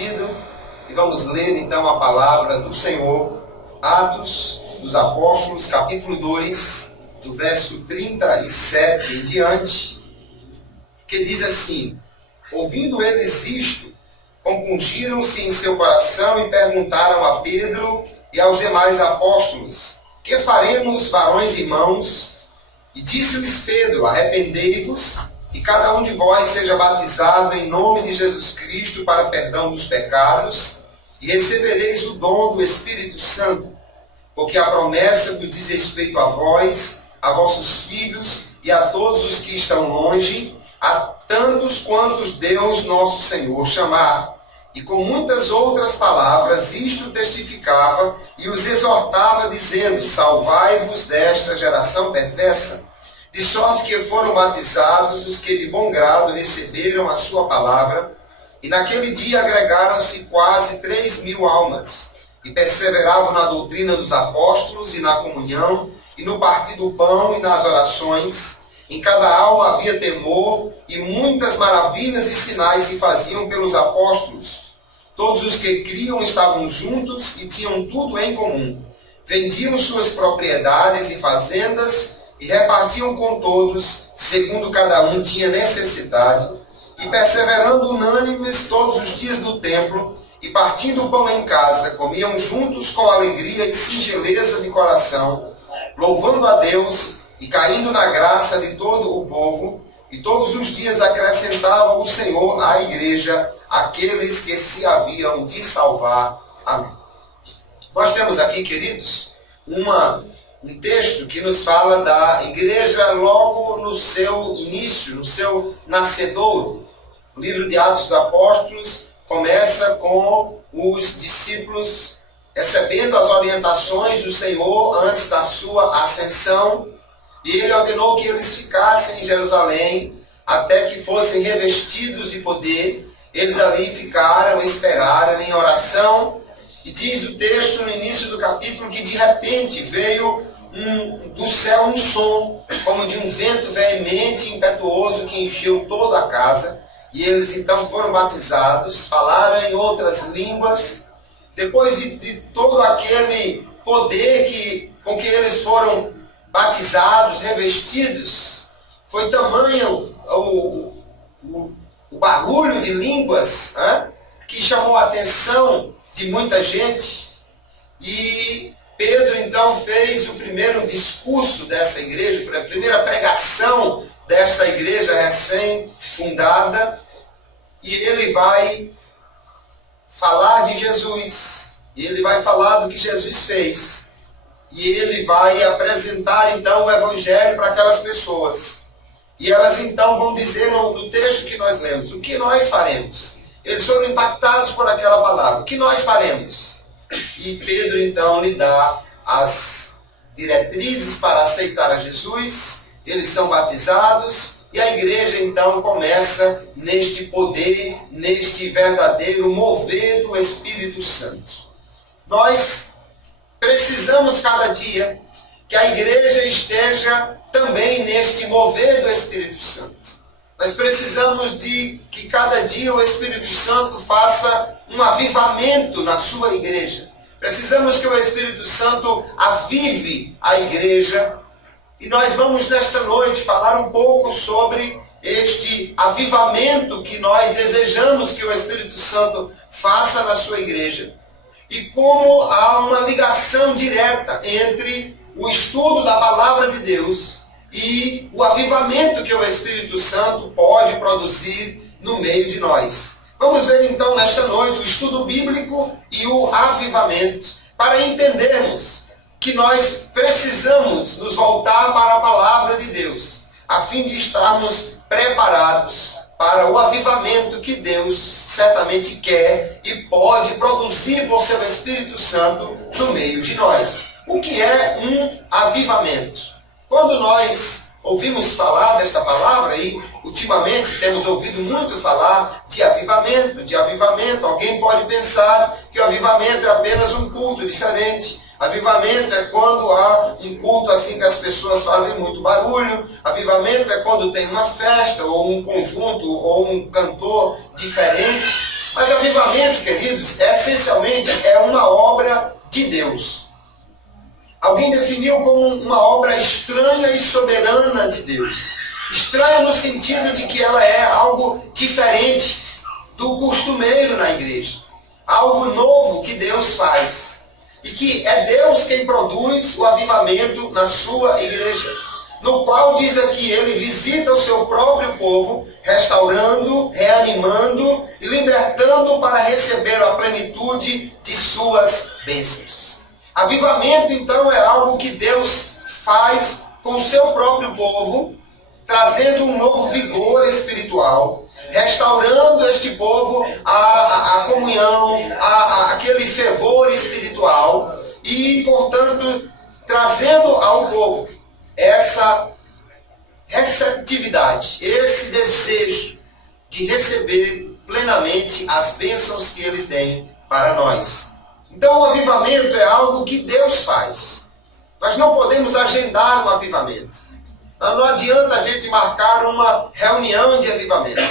ouvido e vamos ler então a palavra do Senhor, Atos dos Apóstolos, capítulo 2, do verso 37 em diante, que diz assim: ouvindo eles isto, compungiram-se em seu coração e perguntaram a Pedro e aos demais apóstolos: que faremos, varões e irmãos? E disse-lhes Pedro: arrependei-vos, e cada um de vós seja batizado em nome de Jesus Cristo para perdão dos pecados, e recebereis o dom do Espírito Santo, porque a promessa vos diz respeito a vós, a vossos filhos e a todos os que estão longe, a tantos quantos Deus nosso Senhor chamar. E com muitas outras palavras isto testificava e os exortava, dizendo: salvai-vos desta geração perversa. De sorte que foram batizados os que de bom grado receberam a sua palavra, e naquele dia agregaram-se quase 3.000 almas, e perseveravam na doutrina dos apóstolos e na comunhão, e no partir do pão e nas orações. Em cada alma havia temor, e muitas maravilhas e sinais se faziam pelos apóstolos. Todos os que criam estavam juntos e tinham tudo em comum. Vendiam suas propriedades e fazendas e repartiam com todos, segundo cada um tinha necessidade, e perseverando unânimes todos os dias no templo, e partindo o pão em casa, comiam juntos com alegria e singeleza de coração, louvando a Deus e caindo na graça de todo o povo, e todos os dias acrescentava o Senhor à igreja aqueles que se haviam de salvar. Amém. Nós temos aqui, queridos, um texto que nos fala da igreja logo no seu início, no seu nascedouro. O livro de Atos dos Apóstolos começa com os discípulos recebendo as orientações do Senhor antes da sua ascensão, e ele ordenou que eles ficassem em Jerusalém até que fossem revestidos de poder. Eles ali ficaram, esperaram em oração, e diz o texto no início do capítulo que de repente veio do céu um som, como de um vento veemente e impetuoso que encheu toda a casa, e eles então foram batizados, falaram em outras línguas. Depois de todo aquele poder com que eles foram batizados, revestidos, foi tamanho o barulho de línguas, que chamou a atenção de muita gente. E Pedro então fez o primeiro discurso dessa igreja, a primeira pregação dessa igreja recém-fundada, e ele vai falar de Jesus, e ele vai falar do que Jesus fez, e ele vai apresentar então o evangelho para aquelas pessoas. E elas então vão dizer no texto que nós lemos: o que nós faremos? Eles foram impactados por aquela palavra: o que nós faremos? E Pedro então lhe dá as diretrizes para aceitar a Jesus. Eles são batizados e a igreja então começa neste poder, neste verdadeiro mover do Espírito Santo. Nós precisamos cada dia que a igreja esteja também neste mover do Espírito Santo. Nós precisamos de que cada dia o Espírito Santo faça um avivamento na sua igreja. Precisamos que o Espírito Santo avive a igreja. E nós vamos nesta noite falar um pouco sobre este avivamento que nós desejamos que o Espírito Santo faça na sua igreja. E como há uma ligação direta entre o estudo da palavra de Deus e o avivamento que o Espírito Santo pode produzir no meio de nós. Vamos ver então nesta noite o estudo bíblico e o avivamento, para entendermos que nós precisamos nos voltar para a palavra de Deus, a fim de estarmos preparados para o avivamento que Deus certamente quer e pode produzir por seu Espírito Santo no meio de nós. O que é um avivamento? Quando nós ouvimos falar desta palavra, e ultimamente temos ouvido muito falar de avivamento, alguém pode pensar que o avivamento é apenas um culto diferente. Avivamento é quando há um culto assim que as pessoas fazem muito barulho. Avivamento é quando tem uma festa, ou um conjunto, ou um cantor diferente. Mas avivamento, queridos, essencialmente é uma obra de Deus. Alguém definiu como uma obra estranha e soberana de Deus. Estranha no sentido de que ela é algo diferente do costumeiro na igreja. Algo novo que Deus faz. E que é Deus quem produz o avivamento na sua igreja. No qual diz aqui, ele visita o seu próprio povo, restaurando, reanimando e libertando para receber a plenitude de suas bênçãos. Avivamento, então, é algo que Deus faz com o seu próprio povo, trazendo um novo vigor espiritual, restaurando este povo a comunhão, aquele fervor espiritual e, portanto, trazendo ao povo essa receptividade, esse desejo de receber plenamente as bênçãos que Ele tem para nós. Então o avivamento é algo que Deus faz. Nós não podemos agendar um avivamento. Não adianta a gente marcar uma reunião de avivamento.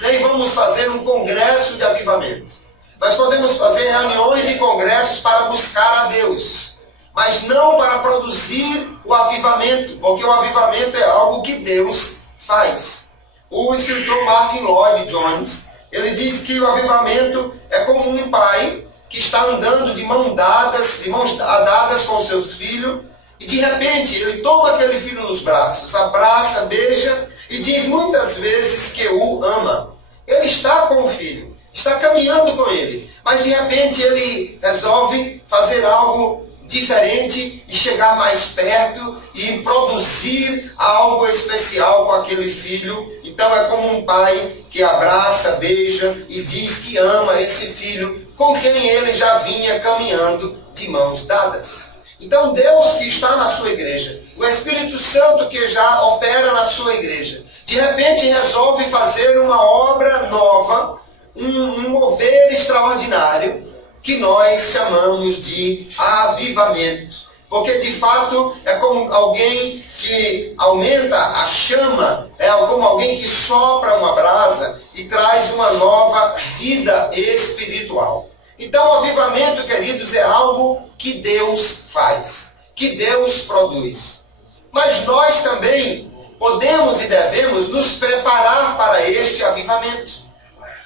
Nem vamos fazer um congresso de avivamento. Nós podemos fazer reuniões e congressos para buscar a Deus, mas não para produzir o avivamento, porque o avivamento é algo que Deus faz. O escritor Martin Lloyd Jones, ele diz que o avivamento é como um pai que está andando de mãos dadas com seus filhos, e de repente ele toma aquele filho nos braços, abraça, beija e diz muitas vezes que o ama. Ele está com o filho, está caminhando com ele, mas de repente ele resolve fazer algo diferente e chegar mais perto e produzir algo especial com aquele filho. Então é como um pai que abraça, beija e diz que ama esse filho com quem ele já vinha caminhando de mãos dadas. Então Deus que está na sua igreja, o Espírito Santo que já opera na sua igreja, de repente resolve fazer uma obra nova, um mover extraordinário, que nós chamamos de avivamento. Porque de fato é como alguém que aumenta a chama, é como alguém que sopra uma brasa e traz uma nova vida espiritual. Então o avivamento, queridos, é algo que Deus faz, que Deus produz. Mas nós também podemos e devemos nos preparar para este avivamento.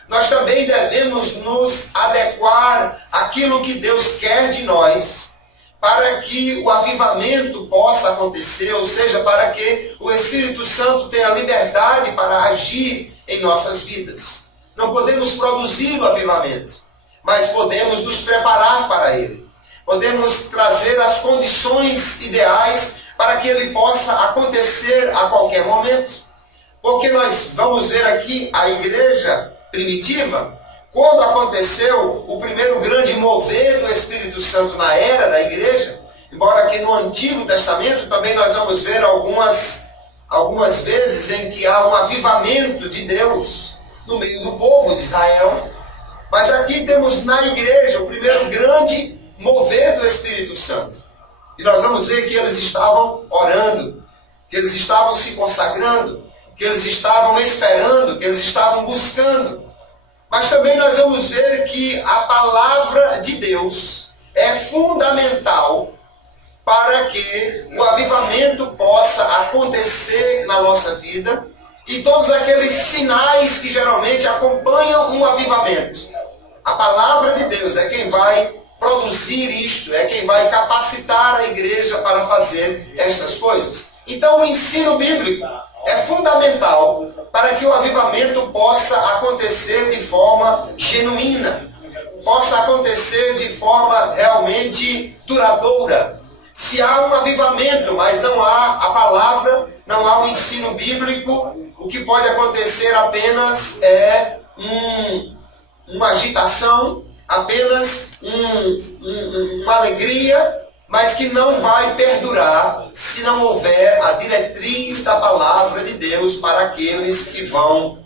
Nós também devemos nos adequar àquilo que Deus quer de nós, para que o avivamento possa acontecer, ou seja, para que o Espírito Santo tenha liberdade para agir em nossas vidas. Não podemos produzir o avivamento, mas podemos nos preparar para ele. Podemos trazer as condições ideais para que ele possa acontecer a qualquer momento. Porque nós vamos ver aqui a igreja primitiva, quando aconteceu o primeiro grande mover do Espírito Santo na era da igreja, embora que no Antigo Testamento também nós vamos ver algumas vezes em que há um avivamento de Deus no meio do povo de Israel, mas aqui temos na igreja o primeiro grande mover do Espírito Santo. E nós vamos ver que eles estavam orando, que eles estavam se consagrando, que eles estavam esperando, que eles estavam buscando. Mas também nós vamos ver que a palavra de Deus é fundamental para que o avivamento possa acontecer na nossa vida e todos aqueles sinais que geralmente acompanham um avivamento. A palavra de Deus é quem vai produzir isto, é quem vai capacitar a igreja para fazer estas coisas. Então o ensino bíblico é fundamental para que o avivamento possa acontecer de forma genuína, possa acontecer de forma realmente duradoura. Se há um avivamento, mas não há a palavra, não há um ensino bíblico, o que pode acontecer apenas é uma agitação, apenas uma alegria, mas que não vai perdurar se não houver a diretriz da palavra de Deus para aqueles que vão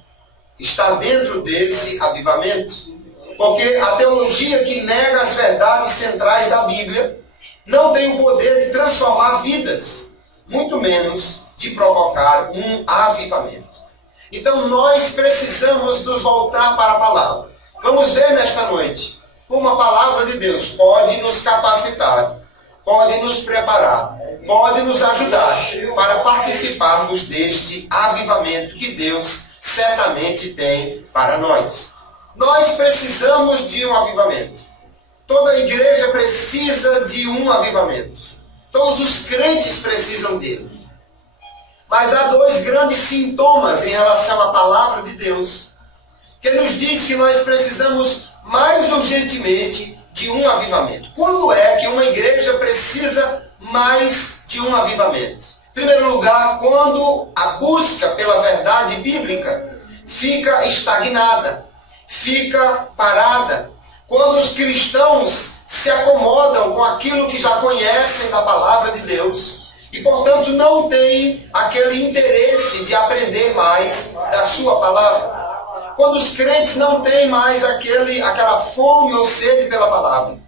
estar dentro desse avivamento. Porque a teologia que nega as verdades centrais da Bíblia não tem o poder de transformar vidas, muito menos de provocar um avivamento. Então nós precisamos nos voltar para a palavra. Vamos ver nesta noite como a palavra de Deus pode nos capacitar, pode nos preparar, pode nos ajudar para participarmos deste avivamento que Deus certamente tem para nós. Nós precisamos de um avivamento. Toda a igreja precisa de um avivamento. Todos os crentes precisam dele. Mas há dois grandes sintomas em relação à palavra de Deus, que nos diz que nós precisamos mais urgentemente de um avivamento. Quando é que uma igreja precisa mais de um avivamento? Em primeiro lugar, quando a busca pela verdade bíblica fica estagnada, fica parada. Quando os cristãos se acomodam com aquilo que já conhecem da palavra de Deus e, portanto, não têm aquele interesse de aprender mais da sua palavra. Quando os crentes não têm mais aquela fome ou sede pela palavra.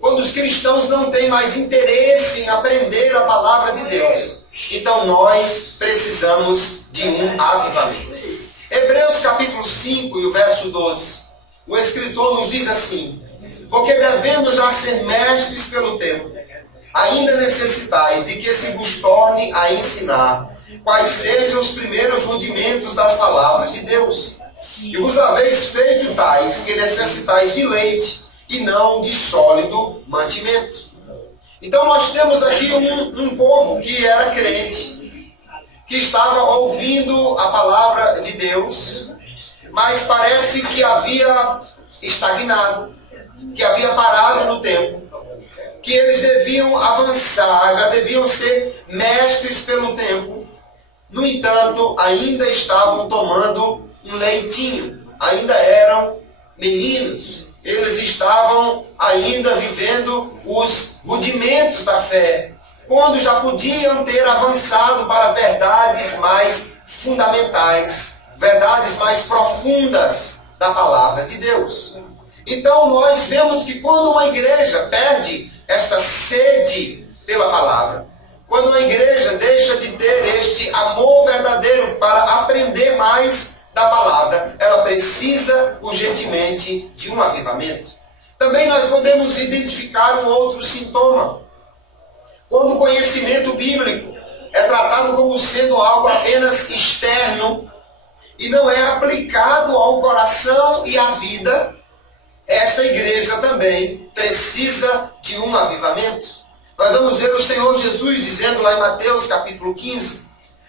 Quando os cristãos não têm mais interesse em aprender a palavra de Deus. Então nós precisamos de um avivamento. Hebreus capítulo 5 e o verso 12. O escritor nos diz assim: porque devendo já ser mestres pelo tempo, ainda necessitais de que se vos torne a ensinar quais sejam os primeiros rudimentos das palavras de Deus. E vos haveis feito tais que necessitais de leite e não de sólido mantimento. Então nós temos aqui um povo que era crente, que estava ouvindo a palavra de Deus, mas parece que havia estagnado, que havia parado no tempo, que eles deviam avançar, já deviam ser mestres pelo tempo. No entanto, ainda estavam tomando um leitinho, ainda eram meninos, eles estavam ainda vivendo os rudimentos da fé, quando já podiam ter avançado para verdades mais fundamentais, verdades mais profundas da palavra de Deus. Então nós vemos que quando uma igreja perde esta sede pela palavra, quando uma igreja deixa de ter este amor verdadeiro para aprender mais da palavra, ela precisa urgentemente de um avivamento. Também nós podemos identificar um outro sintoma. Quando o conhecimento bíblico é tratado como sendo algo apenas externo e não é aplicado ao coração e à vida, esta igreja também precisa de um avivamento. Nós vamos ver o Senhor Jesus dizendo lá em Mateus capítulo 15,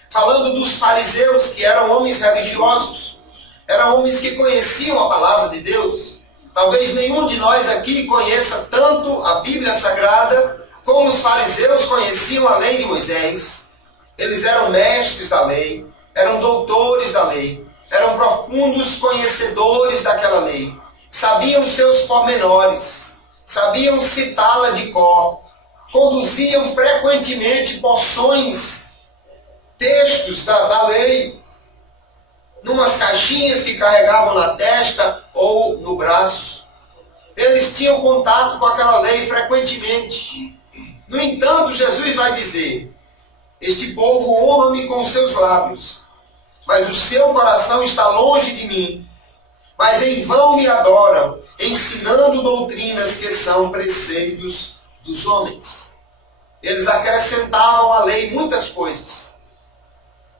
falando dos fariseus, que eram homens religiosos, eram homens que conheciam a palavra de Deus. Talvez nenhum de nós aqui conheça tanto a Bíblia Sagrada como os fariseus conheciam a lei de Moisés. Eles eram mestres da lei, eram doutores da lei, eram profundos conhecedores daquela lei, sabiam seus pormenores, sabiam citá-la de cor, conduziam frequentemente porções, textos da lei, numas caixinhas que carregavam na testa ou no braço. Eles tinham contato com aquela lei frequentemente. No entanto, Jesus vai dizer: este povo honra-me com os seus lábios, mas o seu coração está longe de mim. Mas em vão me adoram, ensinando doutrinas que são preceitos dos homens. Eles acrescentavam à lei muitas coisas.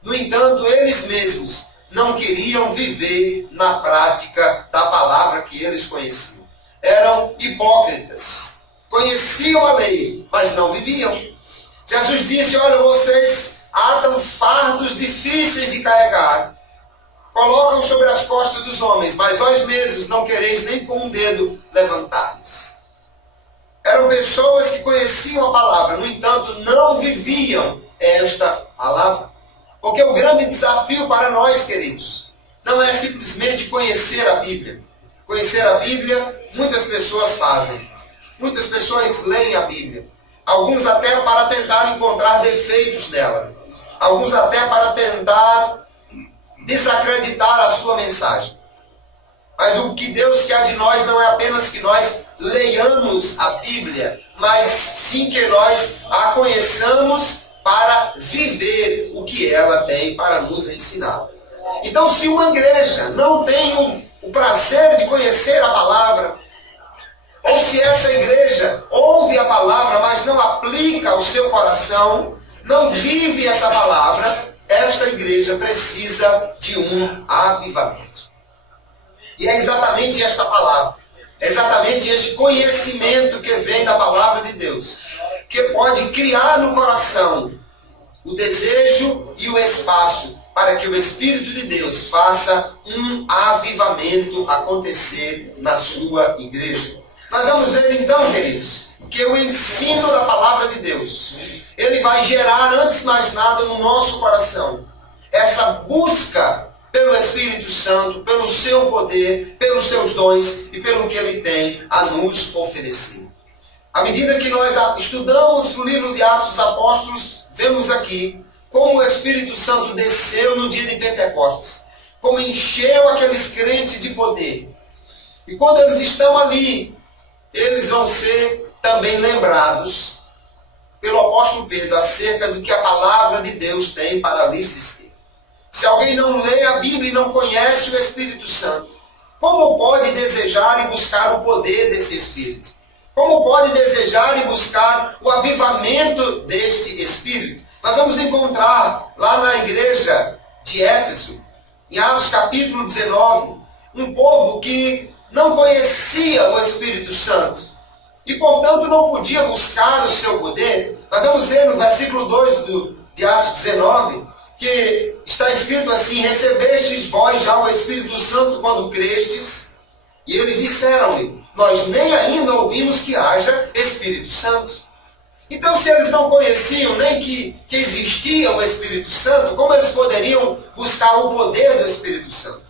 No entanto, eles mesmos não queriam viver na prática da palavra que eles conheciam. Eram hipócritas. Conheciam a lei, mas não viviam. Jesus disse: olha, vocês atam fardos difíceis de carregar, colocam sobre as costas dos homens, mas vós mesmos não quereis nem com um dedo levantar-lhes. Eram pessoas que conheciam a palavra, no entanto, não viviam esta palavra. Porque o grande desafio para nós, queridos, não é simplesmente conhecer a Bíblia. Conhecer a Bíblia, muitas pessoas fazem. Muitas pessoas leem a Bíblia. Alguns até para tentar encontrar defeitos nela. Alguns até para tentar desacreditar a sua mensagem. Mas o que Deus quer de nós não é apenas que nós leiamos a Bíblia, mas sim que nós a conheçamos para viver o que ela tem para nos ensinar. Então, se uma igreja não tem o prazer de conhecer a palavra, ou se essa igreja ouve a palavra, mas não aplica ao seu coração, não vive essa palavra, esta igreja precisa de um avivamento. E é exatamente esta palavra, é exatamente este conhecimento que vem da palavra de Deus, que pode criar no coração o desejo e o espaço para que o Espírito de Deus faça um avivamento acontecer na sua igreja. Nós vamos ver então, queridos, que o ensino da palavra de Deus, ele vai gerar, antes de mais nada, no nosso coração, essa busca pelo Espírito Santo, pelo seu poder, pelos seus dons e pelo que ele tem a nos oferecer. À medida que nós estudamos o livro de Atos dos Apóstolos, vemos aqui como o Espírito Santo desceu no dia de Pentecostes, como encheu aqueles crentes de poder. E quando eles estão ali, eles vão ser também lembrados pelo apóstolo Pedro acerca do que a palavra de Deus tem para lhes dizer. Se alguém não lê a Bíblia e não conhece o Espírito Santo, como pode desejar e buscar o poder desse Espírito? Como pode desejar e buscar o avivamento deste Espírito? Nós vamos encontrar lá na igreja de Éfeso, em Atos capítulo 19, um povo que não conhecia o Espírito Santo e, portanto, não podia buscar o seu poder. Nós vamos ver no versículo 2 de Atos 19, que está escrito assim: recebestes vós já o Espírito Santo quando crestes? E eles disseram-lhe: nós nem ainda ouvimos que haja Espírito Santo. Então, se eles não conheciam nem que existia o Espírito Santo, como eles poderiam buscar o poder do Espírito Santo?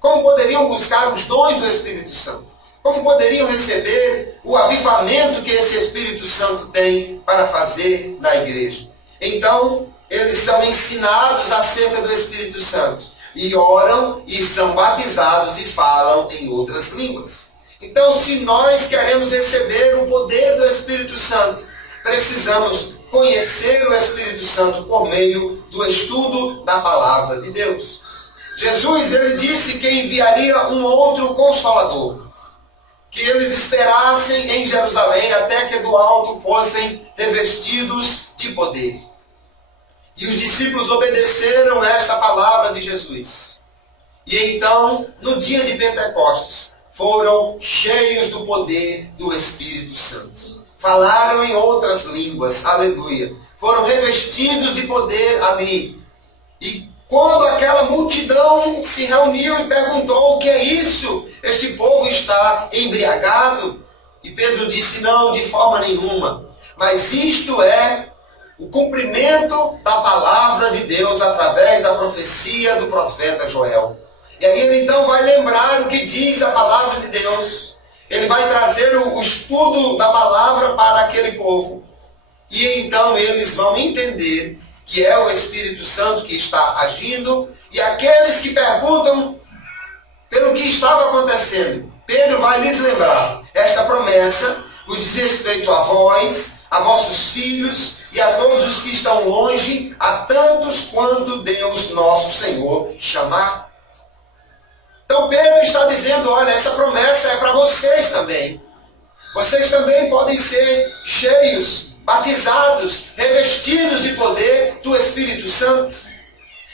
Como poderiam buscar os dons do Espírito Santo? Como poderiam receber o avivamento que esse Espírito Santo tem para fazer na igreja? Então, eles são ensinados acerca do Espírito Santo e oram e são batizados e falam em outras línguas. Então, se nós queremos receber o poder do Espírito Santo, precisamos conhecer o Espírito Santo por meio do estudo da palavra de Deus. Jesus, ele disse que enviaria um outro Consolador, que eles esperassem em Jerusalém até que do alto fossem revestidos de poder. E os discípulos obedeceram esta palavra de Jesus. E então, no dia de Pentecostes, foram cheios do poder do Espírito Santo. Falaram em outras línguas, aleluia. Foram revestidos de poder ali. E quando aquela multidão se reuniu e perguntou: o que é isso? Este povo está embriagado? E Pedro disse: não, de forma nenhuma. Mas isto é o cumprimento da palavra de Deus através da profecia do profeta Joel. E aí ele então vai lembrar o que diz a palavra de Deus. Ele vai trazer o estudo da palavra para aquele povo. E então eles vão entender que é o Espírito Santo que está agindo. E aqueles que perguntam pelo que estava acontecendo, Pedro vai lhes lembrar: esta promessa vos diz respeito a vós, a vossos filhos e a todos os que estão longe, a tantos quanto Deus nosso Senhor chamar. Então Pedro está dizendo: olha, essa promessa é para vocês também. Vocês também podem ser cheios, batizados, revestidos de poder do Espírito Santo.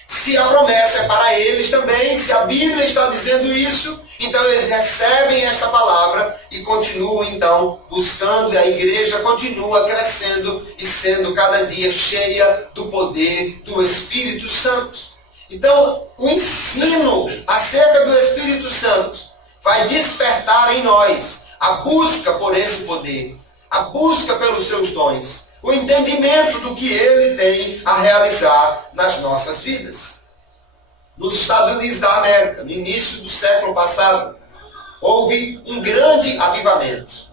Se a promessa é para eles também, se a Bíblia está dizendo isso, então eles recebem essa palavra e continuam então buscando, e a igreja continua crescendo e sendo cada dia cheia do poder do Espírito Santo. Então, o ensino acerca do Espírito Santo vai despertar em nós a busca por esse poder, a busca pelos seus dons, o entendimento do que ele tem a realizar nas nossas vidas. Nos Estados Unidos da América, no início do século passado, houve um grande avivamento.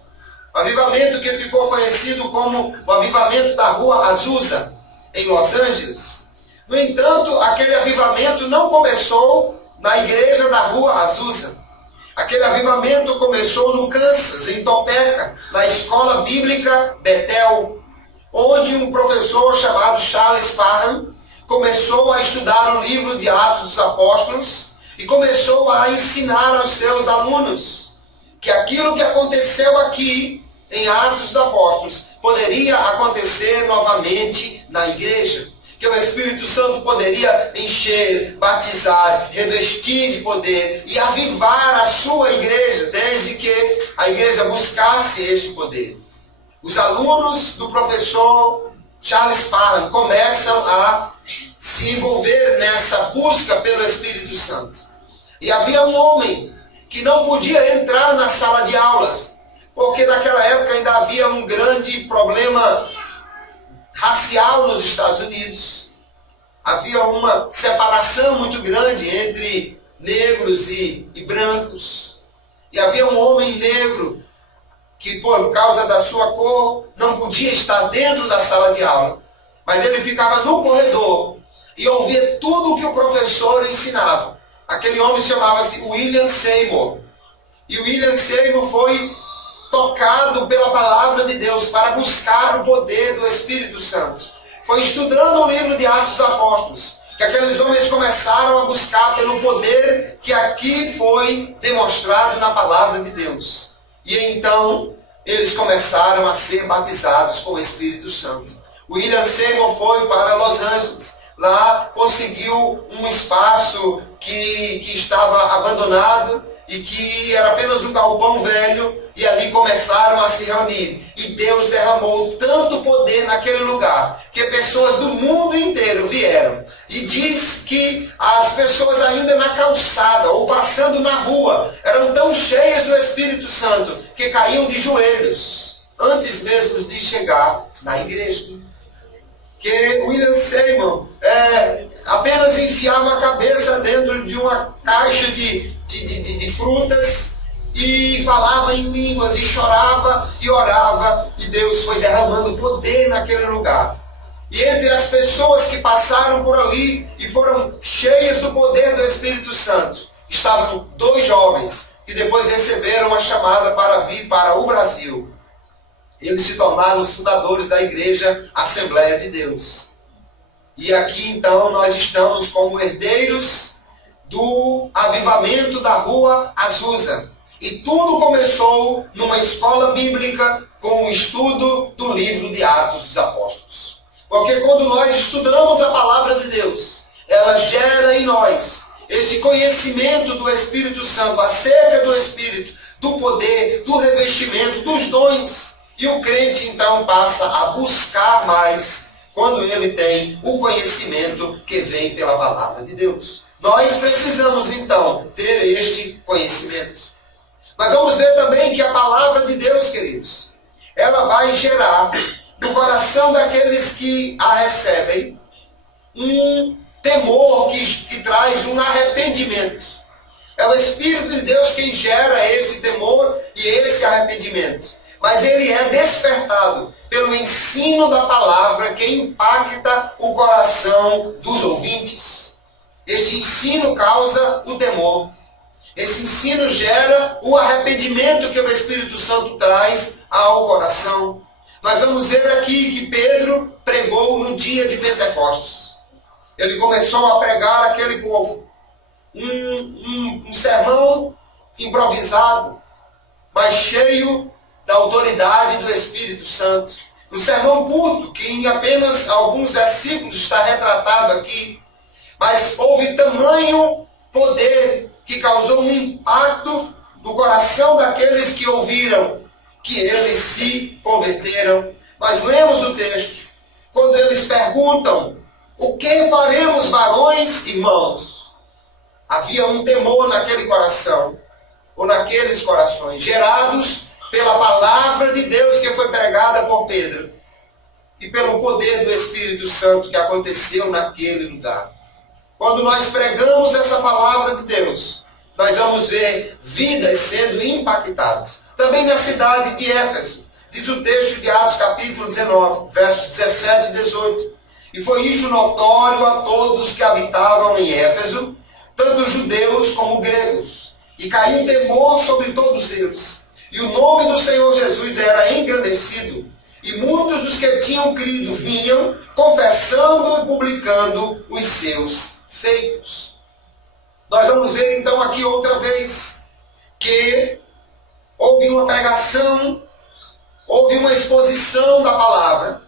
Um avivamento que ficou conhecido como o avivamento da Rua Azusa, em Los Angeles. No entanto, aquele avivamento não começou na igreja da Rua Azusa. Aquele avivamento começou no Kansas, em Topeka, na escola bíblica Bethel, onde um professor chamado Charles Parham começou a estudar o livro de Atos dos Apóstolos, e começou a ensinar aos seus alunos que aquilo que aconteceu aqui em Atos dos Apóstolos poderia acontecer novamente na igreja. Que o Espírito Santo poderia encher, batizar, revestir de poder e avivar a sua igreja, desde que a igreja buscasse este poder. Os alunos do professor Charles Parham começam a se envolver nessa busca pelo Espírito Santo. E havia um homem que não podia entrar na sala de aulas, porque naquela época ainda havia um grande problema racial nos Estados Unidos. Havia uma separação muito grande entre negros e brancos. E havia um homem negro que, por causa da sua cor, não podia estar dentro da sala de aula. Mas ele ficava no corredor e ouvia tudo o que o professor ensinava. Aquele homem chamava-se William Seymour. E William Seymour foi tocado pela palavra de Deus para buscar o poder do Espírito Santo. Foi estudando o livro de Atos dos Apóstolos que aqueles homens começaram a buscar pelo poder que aqui foi demonstrado na palavra de Deus. E então eles começaram a ser batizados com o Espírito Santo. William Seymour foi para Los Angeles. Lá conseguiu um espaço que estava abandonado e que era apenas um galpão velho, e ali começaram a se reunir. E Deus derramou tanto poder naquele lugar, que pessoas do mundo inteiro vieram. E diz que as pessoas ainda na calçada, ou passando na rua, eram tão cheias do Espírito Santo, que caíam de joelhos, antes mesmo de chegar na igreja. Que William Seymour apenas enfiava a cabeça dentro de uma caixa de frutas e falava em línguas, e chorava e orava, e Deus foi derramando poder naquele lugar. E entre as pessoas que passaram por ali e foram cheias do poder do Espírito Santo, estavam 2 jovens que depois receberam a chamada para vir para o Brasil. Eles se tornaram os fundadores da Igreja Assembleia de Deus. E aqui então nós estamos como herdeiros do avivamento da Rua Azusa. E tudo começou numa escola bíblica com o estudo do livro de Atos dos Apóstolos. Porque quando nós estudamos a palavra de Deus, ela gera em nós esse conhecimento do Espírito Santo, acerca do Espírito, do poder, do revestimento, dos dons. E o crente então passa a buscar mais quando ele tem o conhecimento que vem pela palavra de Deus. Nós precisamos então ter este conhecimento. Nós vamos ver também que a palavra de Deus, queridos, ela vai gerar no coração daqueles que a recebem um temor que traz um arrependimento. É o Espírito de Deus quem gera esse temor e esse arrependimento. Mas ele é despertado pelo ensino da palavra que impacta o coração dos ouvintes. Este ensino causa o temor. Esse ensino gera o arrependimento que o Espírito Santo traz ao coração. Nós vamos ver aqui que Pedro pregou no dia de Pentecostes. Ele começou a pregar aquele povo. Um sermão improvisado, mas cheio da autoridade do Espírito Santo. Um sermão curto, que em apenas alguns versículos está retratado aqui. Mas houve tamanho poder que causou um impacto no coração daqueles que ouviram, que eles se converteram. Nós lemos o texto, quando eles perguntam: o que faremos, varões, irmãos? Havia um temor naquele coração, ou naqueles corações, gerados pela palavra de Deus que foi pregada por Pedro, e pelo poder do Espírito Santo que aconteceu naquele lugar. Quando nós pregamos essa palavra de Deus, nós vamos ver vidas sendo impactadas. Também na cidade de Éfeso, diz o texto de Atos capítulo 19, versos 17 e 18. E foi isso notório a todos os que habitavam em Éfeso, tanto judeus como gregos. E caiu temor sobre todos eles. E o nome do Senhor Jesus era engrandecido. E muitos dos que tinham crido vinham, confessando e publicando os seus feitos. Nós vamos ver então aqui outra vez que houve uma pregação, houve uma exposição da palavra,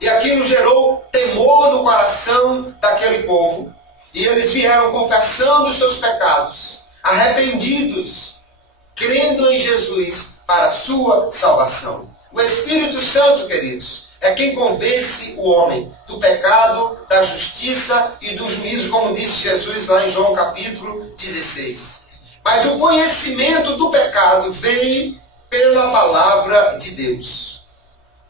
e aquilo gerou temor no coração daquele povo, e eles vieram confessando os seus pecados, arrependidos, crendo em Jesus para a sua salvação. O Espírito Santo, queridos, é quem convence o homem do pecado, da justiça e do juízo, como disse Jesus lá em João capítulo 16. Mas o conhecimento do pecado vem pela palavra de Deus.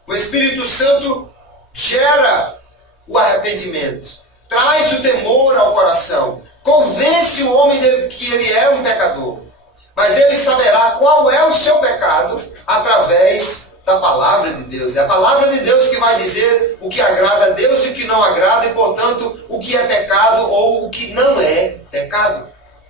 O Espírito Santo gera o arrependimento, traz o temor ao coração, convence o homem de que ele é um pecador. Mas ele saberá qual é o seu pecado através da palavra de Deus. É a palavra de Deus que vai dizer o que agrada a Deus e o que não agrada, e portanto o que é pecado ou o que não é pecado.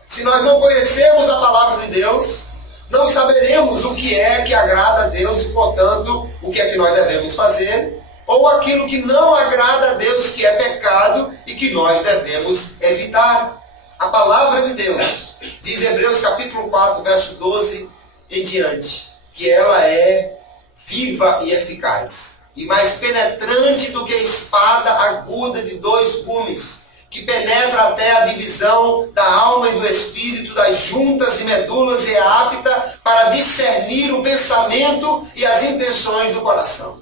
Se nós não conhecermos a palavra de Deus, não saberemos o que é que agrada a Deus e portanto o que é que nós devemos fazer, ou aquilo que não agrada a Deus, que é pecado e que nós devemos evitar. A palavra de Deus, diz Hebreus capítulo 4, verso 12 em diante, que ela é viva e eficaz, e mais penetrante do que a espada aguda de 2 gumes, que penetra até a divisão da alma e do espírito, das juntas e medulas, e é apta para discernir o pensamento e as intenções do coração.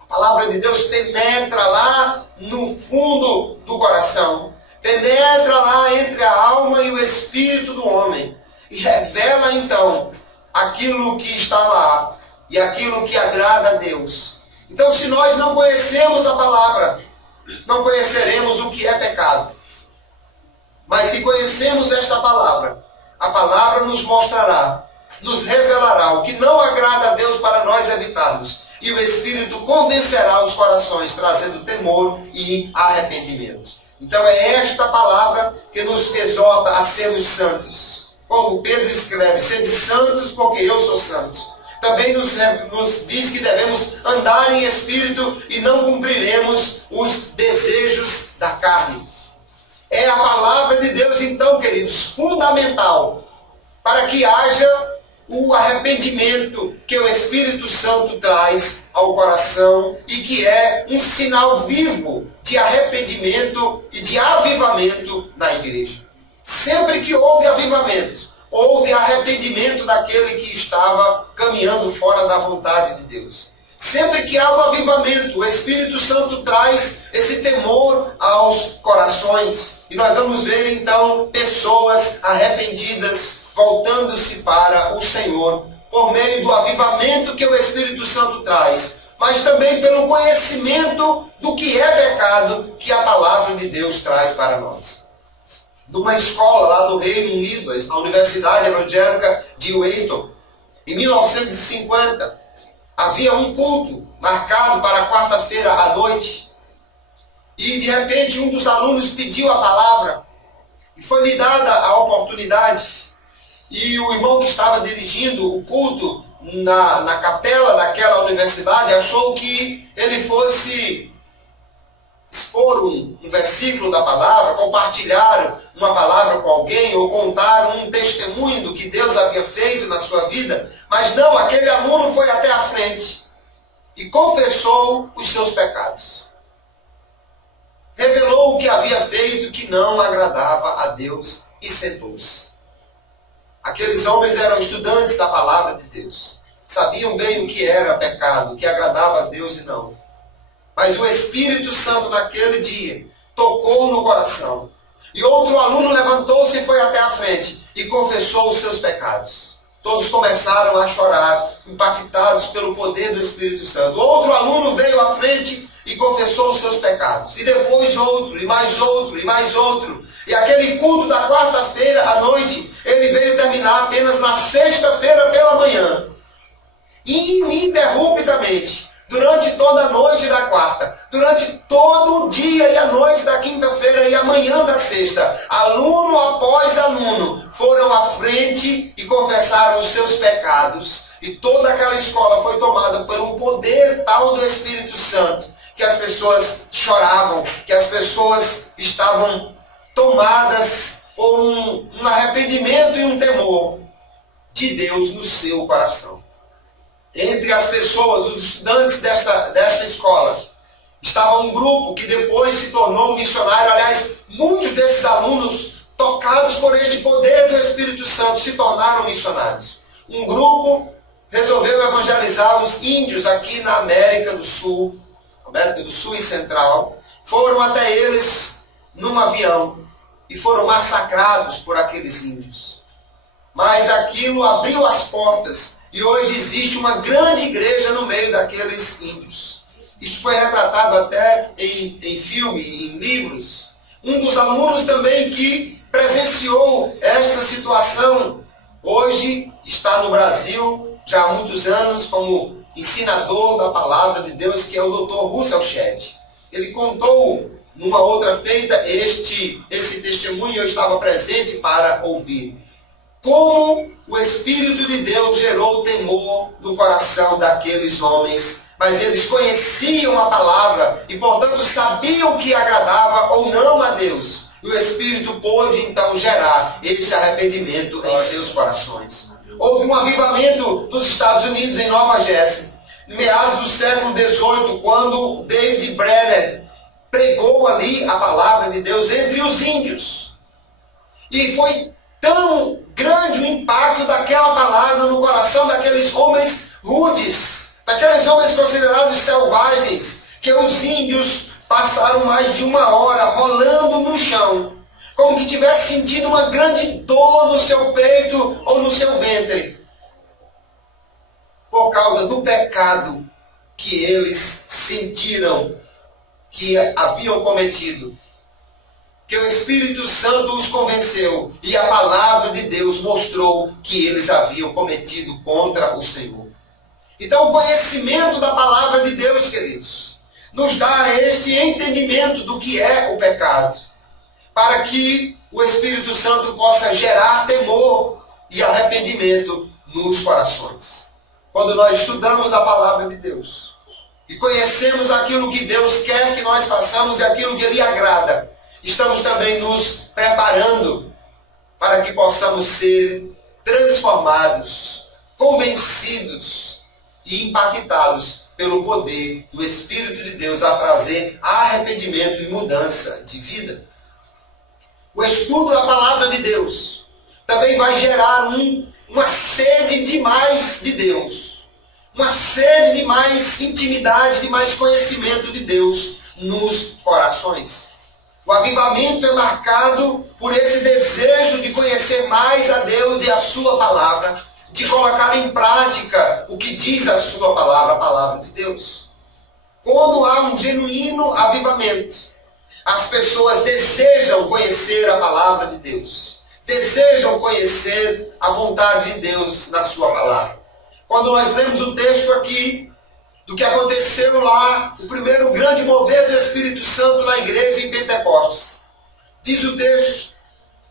A palavra de Deus penetra lá no fundo do coração, penetra lá entre a alma e o espírito do homem, e revela então aquilo que está lá, e aquilo que agrada a Deus. Então, se nós não conhecemos a palavra, não conheceremos o que é pecado. Mas se conhecemos esta palavra, a palavra nos mostrará, nos revelará o que não agrada a Deus para nós evitarmos. E o Espírito convencerá os corações, trazendo temor e arrependimento. Então é esta palavra que nos exorta a sermos santos. Como Pedro escreve, sede santos porque eu sou santo. Também nos diz que devemos andar em espírito e não cumpriremos os desejos da carne. É a palavra de Deus, então, queridos, fundamental para que haja o arrependimento que o Espírito Santo traz ao coração e que é um sinal vivo de arrependimento e de avivamento na igreja. Sempre que houve avivamento, houve arrependimento daquele que estava caminhando fora da vontade de Deus. Sempre que há um avivamento, o Espírito Santo traz esse temor aos corações. E nós vamos ver então pessoas arrependidas voltando-se para o Senhor por meio do avivamento que o Espírito Santo traz, mas também pelo conhecimento do que é pecado que a palavra de Deus traz para nós. Numa escola lá do Reino Unido, a Universidade Evangélica de Wheaton, em 1950, havia um culto marcado para quarta-feira à noite. E de repente um dos alunos pediu a palavra e foi-lhe dada a oportunidade. E o irmão que estava dirigindo o culto na capela daquela universidade achou que ele fosse expor um versículo da palavra, compartilhar uma palavra com alguém ou contar um testemunho do que Deus havia feito na sua vida. Mas não, aquele aluno foi até a frente e confessou os seus pecados. Revelou o que havia feito que não agradava a Deus e sentou-se. Aqueles homens eram estudantes da palavra de Deus. Sabiam bem o que era pecado, o que agradava a Deus e não. Mas o Espírito Santo naquele dia tocou no coração. E outro aluno levantou-se e foi até a frente e confessou os seus pecados. Todos começaram a chorar, impactados pelo poder do Espírito Santo. Outro aluno veio à frente e confessou os seus pecados. E depois outro, e mais outro, e mais outro. E aquele culto da quarta-feira à noite, ele veio terminar apenas na sexta-feira pela manhã. Ininterruptamente. Durante toda a noite da quarta, durante todo o dia e a noite da quinta-feira e a manhã da sexta, aluno após aluno foram à frente e confessaram os seus pecados. E toda aquela escola foi tomada por um poder tal do Espírito Santo, que as pessoas choravam, que as pessoas estavam tomadas por um arrependimento e um temor de Deus no seu coração. Entre as pessoas, os estudantes dessa escola, estava um grupo que depois se tornou um missionário. Aliás, muitos desses alunos, tocados por este poder do Espírito Santo, se tornaram missionários. Um grupo resolveu evangelizar os índios aqui na América do Sul e Central. Foram até eles num avião e foram massacrados por aqueles índios. Mas aquilo abriu as portas e hoje existe uma grande igreja no meio daqueles índios. Isso foi retratado até em filme, em livros. Um dos alunos também que presenciou essa situação, hoje está no Brasil, já há muitos anos, como ensinador da palavra de Deus, que é o Dr. Russell Shedd. Ele contou numa outra feita esse testemunho, eu estava presente para ouvir. Como o Espírito de Deus gerou temor no coração daqueles homens, mas eles conheciam a palavra e, portanto, sabiam que agradava ou não a Deus. E o Espírito pôde, então, gerar esse arrependimento em seus corações. Houve um avivamento nos Estados Unidos, em Nova Jersey, em meados do século XVIII, quando David Brainerd pregou ali a palavra de Deus entre os índios. E foi tão grande o impacto daquela palavra no coração daqueles homens rudes, daqueles homens considerados selvagens, que os índios passaram mais de 1 hora rolando no chão, como que tivesse sentido uma grande dor no seu peito ou no seu ventre, por causa do pecado que eles sentiram que haviam cometido. Que o Espírito Santo os convenceu e a palavra de Deus mostrou que eles haviam cometido contra o Senhor. Então, o conhecimento da palavra de Deus, queridos, nos dá este entendimento do que é o pecado, para que o Espírito Santo possa gerar temor e arrependimento nos corações. Quando nós estudamos a palavra de Deus e conhecemos aquilo que Deus quer que nós façamos e aquilo que lhe agrada, estamos também nos preparando para que possamos ser transformados, convencidos e impactados pelo poder do Espírito de Deus a trazer arrependimento e mudança de vida. O estudo da palavra de Deus também vai gerar uma sede de mais de Deus, uma sede de mais intimidade, de mais conhecimento de Deus nos corações. O avivamento é marcado por esse desejo de conhecer mais a Deus e a sua palavra, de colocar em prática o que diz a sua palavra, a palavra de Deus. Quando há um genuíno avivamento, as pessoas desejam conhecer a palavra de Deus, desejam conhecer a vontade de Deus na sua palavra. Quando nós lemos o texto aqui, do que aconteceu lá, o primeiro grande mover do Espírito Santo na igreja em Pentecostes. Diz o texto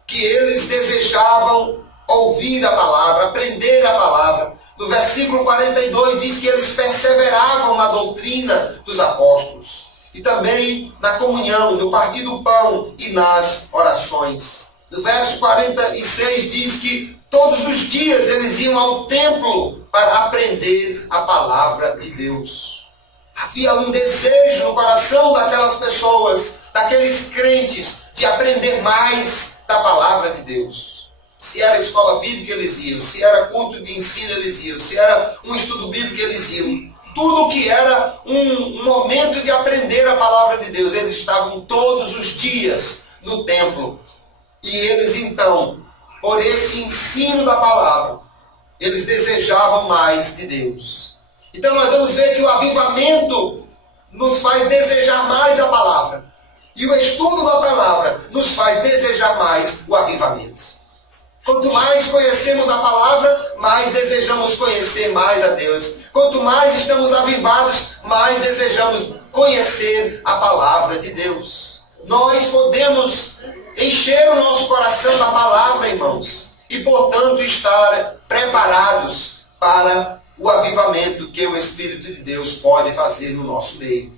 que eles desejavam ouvir a palavra, aprender a palavra. No versículo 42 diz que eles perseveravam na doutrina dos apóstolos. E também na comunhão, no partir do pão e nas orações. No verso 46 diz que todos os dias eles iam ao templo para aprender a palavra de Deus. Havia um desejo no coração daquelas pessoas, daqueles crentes, de aprender mais da palavra de Deus. Se era escola bíblica, eles iam. Se era culto de ensino, eles iam. Se era um estudo bíblico, eles iam. Tudo que era um momento de aprender a palavra de Deus, eles estavam todos os dias no templo. E eles então, por esse ensino da palavra, eles desejavam mais de Deus. Então nós vamos ver que o avivamento nos faz desejar mais a palavra. E o estudo da palavra nos faz desejar mais o avivamento. Quanto mais conhecemos a palavra, mais desejamos conhecer mais a Deus. Quanto mais estamos avivados, mais desejamos conhecer a palavra de Deus. Nós podemos encher o nosso coração da palavra, irmãos, e, portanto, estar preparados para o avivamento que o Espírito de Deus pode fazer no nosso meio.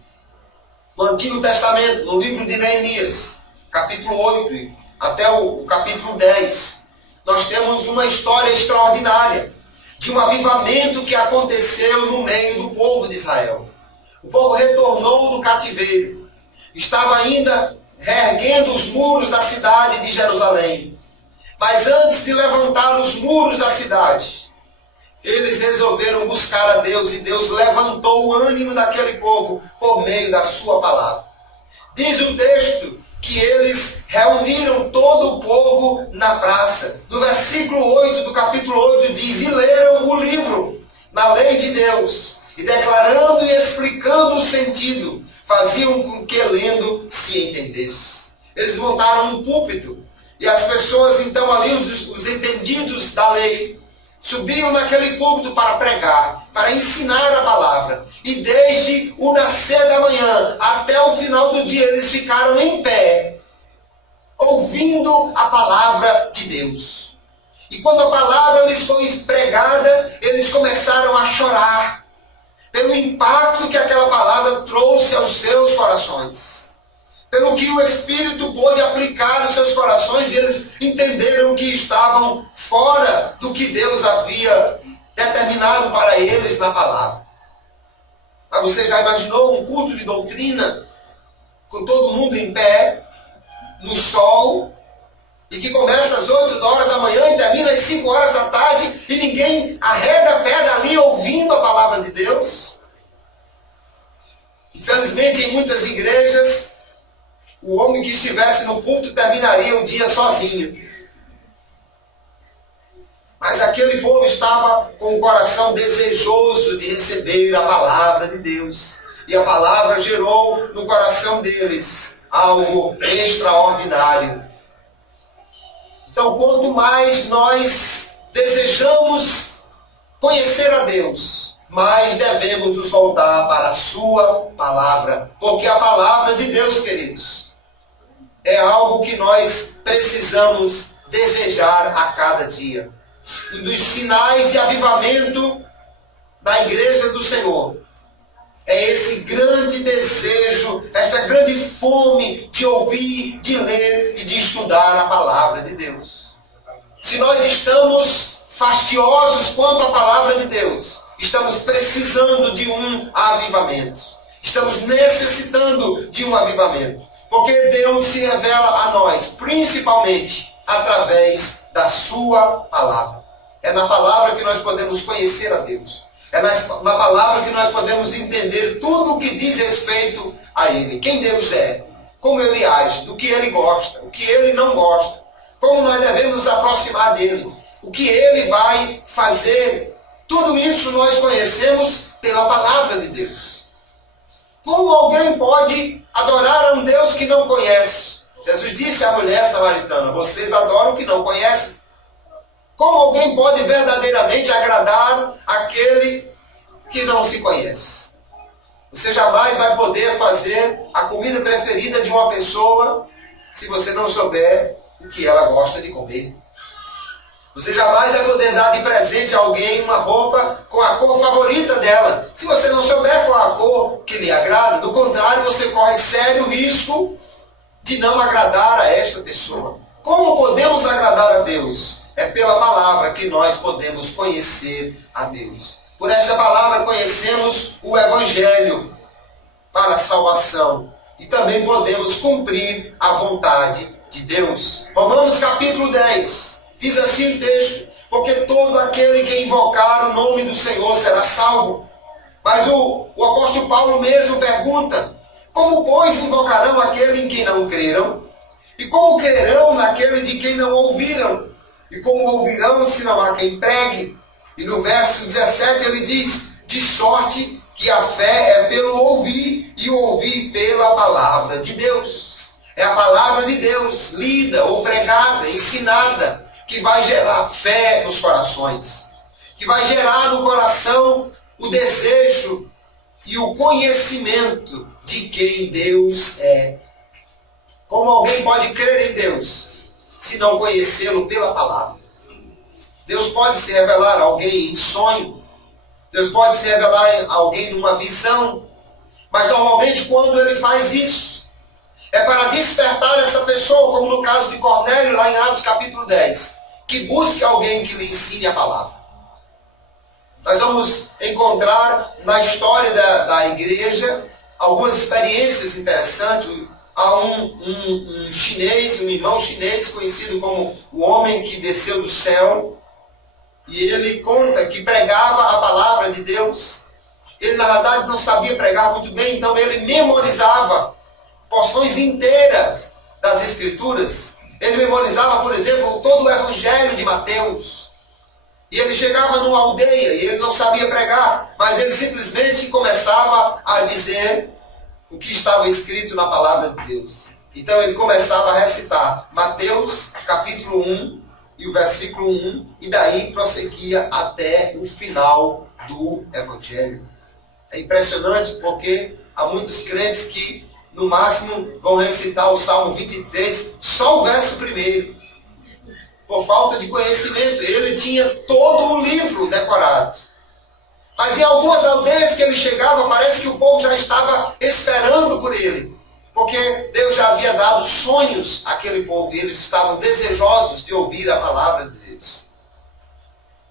No Antigo Testamento, no livro de Neemias, capítulo 8, até o capítulo 10, nós temos uma história extraordinária de um avivamento que aconteceu no meio do povo de Israel. O povo retornou do cativeiro, estava ainda reerguendo os muros da cidade de Jerusalém. Mas antes de levantar os muros da cidade, eles resolveram buscar a Deus, e Deus levantou o ânimo daquele povo por meio da sua palavra. Diz o texto que eles reuniram todo o povo na praça. No versículo 8 do capítulo 8 diz: e leram o livro na lei de Deus, e declarando e explicando o sentido, faziam com que lendo se entendesse. Eles montaram um púlpito, e as pessoas então ali, os entendidos da lei, subiam naquele púlpito para pregar, para ensinar a palavra. E desde o nascer da manhã até o final do dia, eles ficaram em pé, ouvindo a palavra de Deus. E quando a palavra lhes foi pregada, eles começaram a chorar, pelo impacto que aquela palavra trouxe aos seus corações. Pelo que o Espírito pôde aplicar nos seus corações, e eles entenderam que estavam fora do que Deus havia determinado para eles na palavra. Mas você já imaginou um culto de doutrina, com todo mundo em pé, no sol, e que começa às 8 horas da manhã e termina às 5 horas da tarde, e ninguém arrega a pé dali ouvindo a palavra de Deus? Infelizmente, em muitas igrejas, o homem que estivesse no púlpito terminaria o dia sozinho. Mas aquele povo estava com o coração desejoso de receber a palavra de Deus. E a palavra gerou no coração deles algo extraordinário. Então, quanto mais nós desejamos conhecer a Deus, mais devemos nos voltar para a sua palavra. Porque a palavra de Deus, queridos, é algo que nós precisamos desejar a cada dia. Um dos sinais de avivamento da igreja do Senhor é esse grande desejo, essa grande fome de ouvir, de ler e de estudar a palavra de Deus. Se nós estamos fastiosos quanto à palavra de Deus, estamos precisando de um avivamento. Estamos necessitando de um avivamento. Porque Deus se revela a nós, principalmente através da sua palavra. É na palavra que nós podemos conhecer a Deus. É na palavra que nós podemos entender tudo o que diz respeito a Ele. Quem Deus é, como Ele age, do que Ele gosta, o que Ele não gosta, como nós devemos nos aproximar dEle, o que Ele vai fazer. Tudo isso nós conhecemos pela palavra de Deus. Como alguém pode adorar a um Deus que não conhece? Jesus disse à mulher samaritana: vocês adoram o que não conhecem. Como alguém pode verdadeiramente agradar aquele que não se conhece? Você jamais vai poder fazer a comida preferida de uma pessoa se você não souber o que ela gosta de comer. Você jamais vai poder dar de presente a alguém uma roupa com a cor favorita dela, se você não souber qual a cor que lhe agrada. Do contrário, você corre sério risco de não agradar a esta pessoa. Como podemos agradar a Deus? É pela palavra que nós podemos conhecer a Deus. Por essa palavra conhecemos o Evangelho para a salvação. E também podemos cumprir a vontade de Deus. Romanos capítulo 10. Diz assim o texto: porque todo aquele que invocar o nome do Senhor será salvo. Mas o apóstolo Paulo mesmo pergunta: como, pois, invocarão aquele em quem não creram? E como crerão naquele de quem não ouviram? E como ouvirão se não há quem pregue? E no verso 17 ele diz: de sorte que a fé é pelo ouvir, e o ouvir pela palavra de Deus. É a palavra de Deus, lida ou pregada, ensinada, que vai gerar fé nos corações, que vai gerar no coração o desejo e o conhecimento de quem Deus é. Como alguém pode crer em Deus se não conhecê-lo pela palavra? Deus pode se revelar a alguém em sonho, Deus pode se revelar a alguém numa visão, mas normalmente quando Ele faz isso, É para despertar essa pessoa, como no caso de Cornélio, lá em Atos capítulo 10, que busque alguém que lhe ensine a palavra. Nós vamos encontrar na história da igreja algumas experiências interessantes. Há um chinês, um irmão chinês, conhecido como o homem que desceu do céu, e ele conta que pregava a palavra de Deus. Ele, na verdade, não sabia pregar muito bem, então ele memorizava porções inteiras das Escrituras. Ele memorizava, por exemplo, todo o Evangelho de Mateus. E ele chegava numa aldeia e ele não sabia pregar, mas ele simplesmente começava a dizer o que estava escrito na palavra de Deus. Então ele começava a recitar Mateus capítulo 1 e o versículo 1, e daí prosseguia até o final do Evangelho. É impressionante porque há muitos crentes que no máximo vão recitar o Salmo 23, só o verso primeiro, por falta de conhecimento. Ele tinha todo o livro decorado. Mas em algumas aldeias que ele chegava, parece que o povo já estava esperando por ele. Porque Deus já havia dado sonhos àquele povo e eles estavam desejosos de ouvir a palavra de Deus.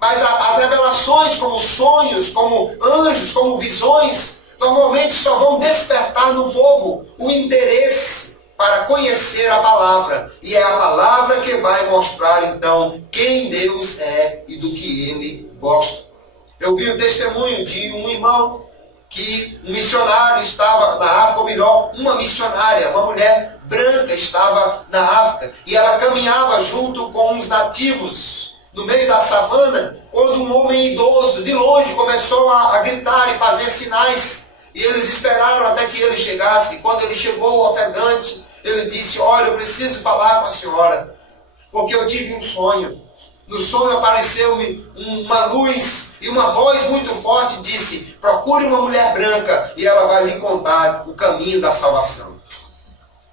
Mas as revelações, como sonhos, como anjos, como visões, normalmente só vão despertar no povo o interesse para conhecer a palavra. E é a palavra que vai mostrar, então, quem Deus é e do que Ele gosta. Eu vi o testemunho de um irmão que um missionário estava na África, ou melhor, uma missionária, uma mulher branca estava na África, e ela caminhava junto com os nativos no meio da savana, quando um homem idoso, de longe, começou a gritar e fazer sinais, e eles esperaram até que ele chegasse. E quando ele chegou, ofegante, ele disse: olha, eu preciso falar com a senhora, porque eu tive um sonho. No sonho apareceu-me uma luz e uma voz muito forte disse: procure uma mulher branca e ela vai lhe contar o caminho da salvação.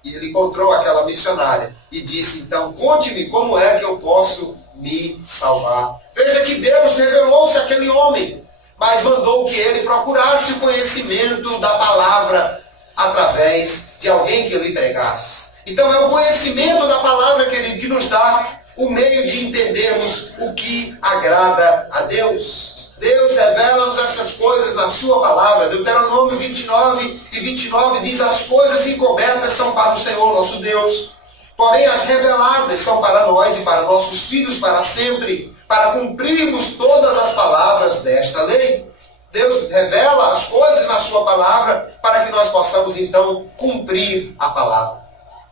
E ele encontrou aquela missionária e disse: então, conte-me como é que eu posso me salvar. Veja que Deus revelou-se àquele homem, mas mandou que ele procurasse o conhecimento da palavra através de alguém que lhe pregasse. Então é o conhecimento da palavra que nos dá o meio de entendermos o que agrada a Deus. Deus revela-nos essas coisas na sua palavra. Deuteronômio 29 e 29 diz: as coisas encobertas são para o Senhor nosso Deus, porém as reveladas são para nós e para nossos filhos para sempre, para cumprirmos todas as palavras desta lei. Deus revela as coisas na sua palavra para que nós possamos então cumprir a palavra,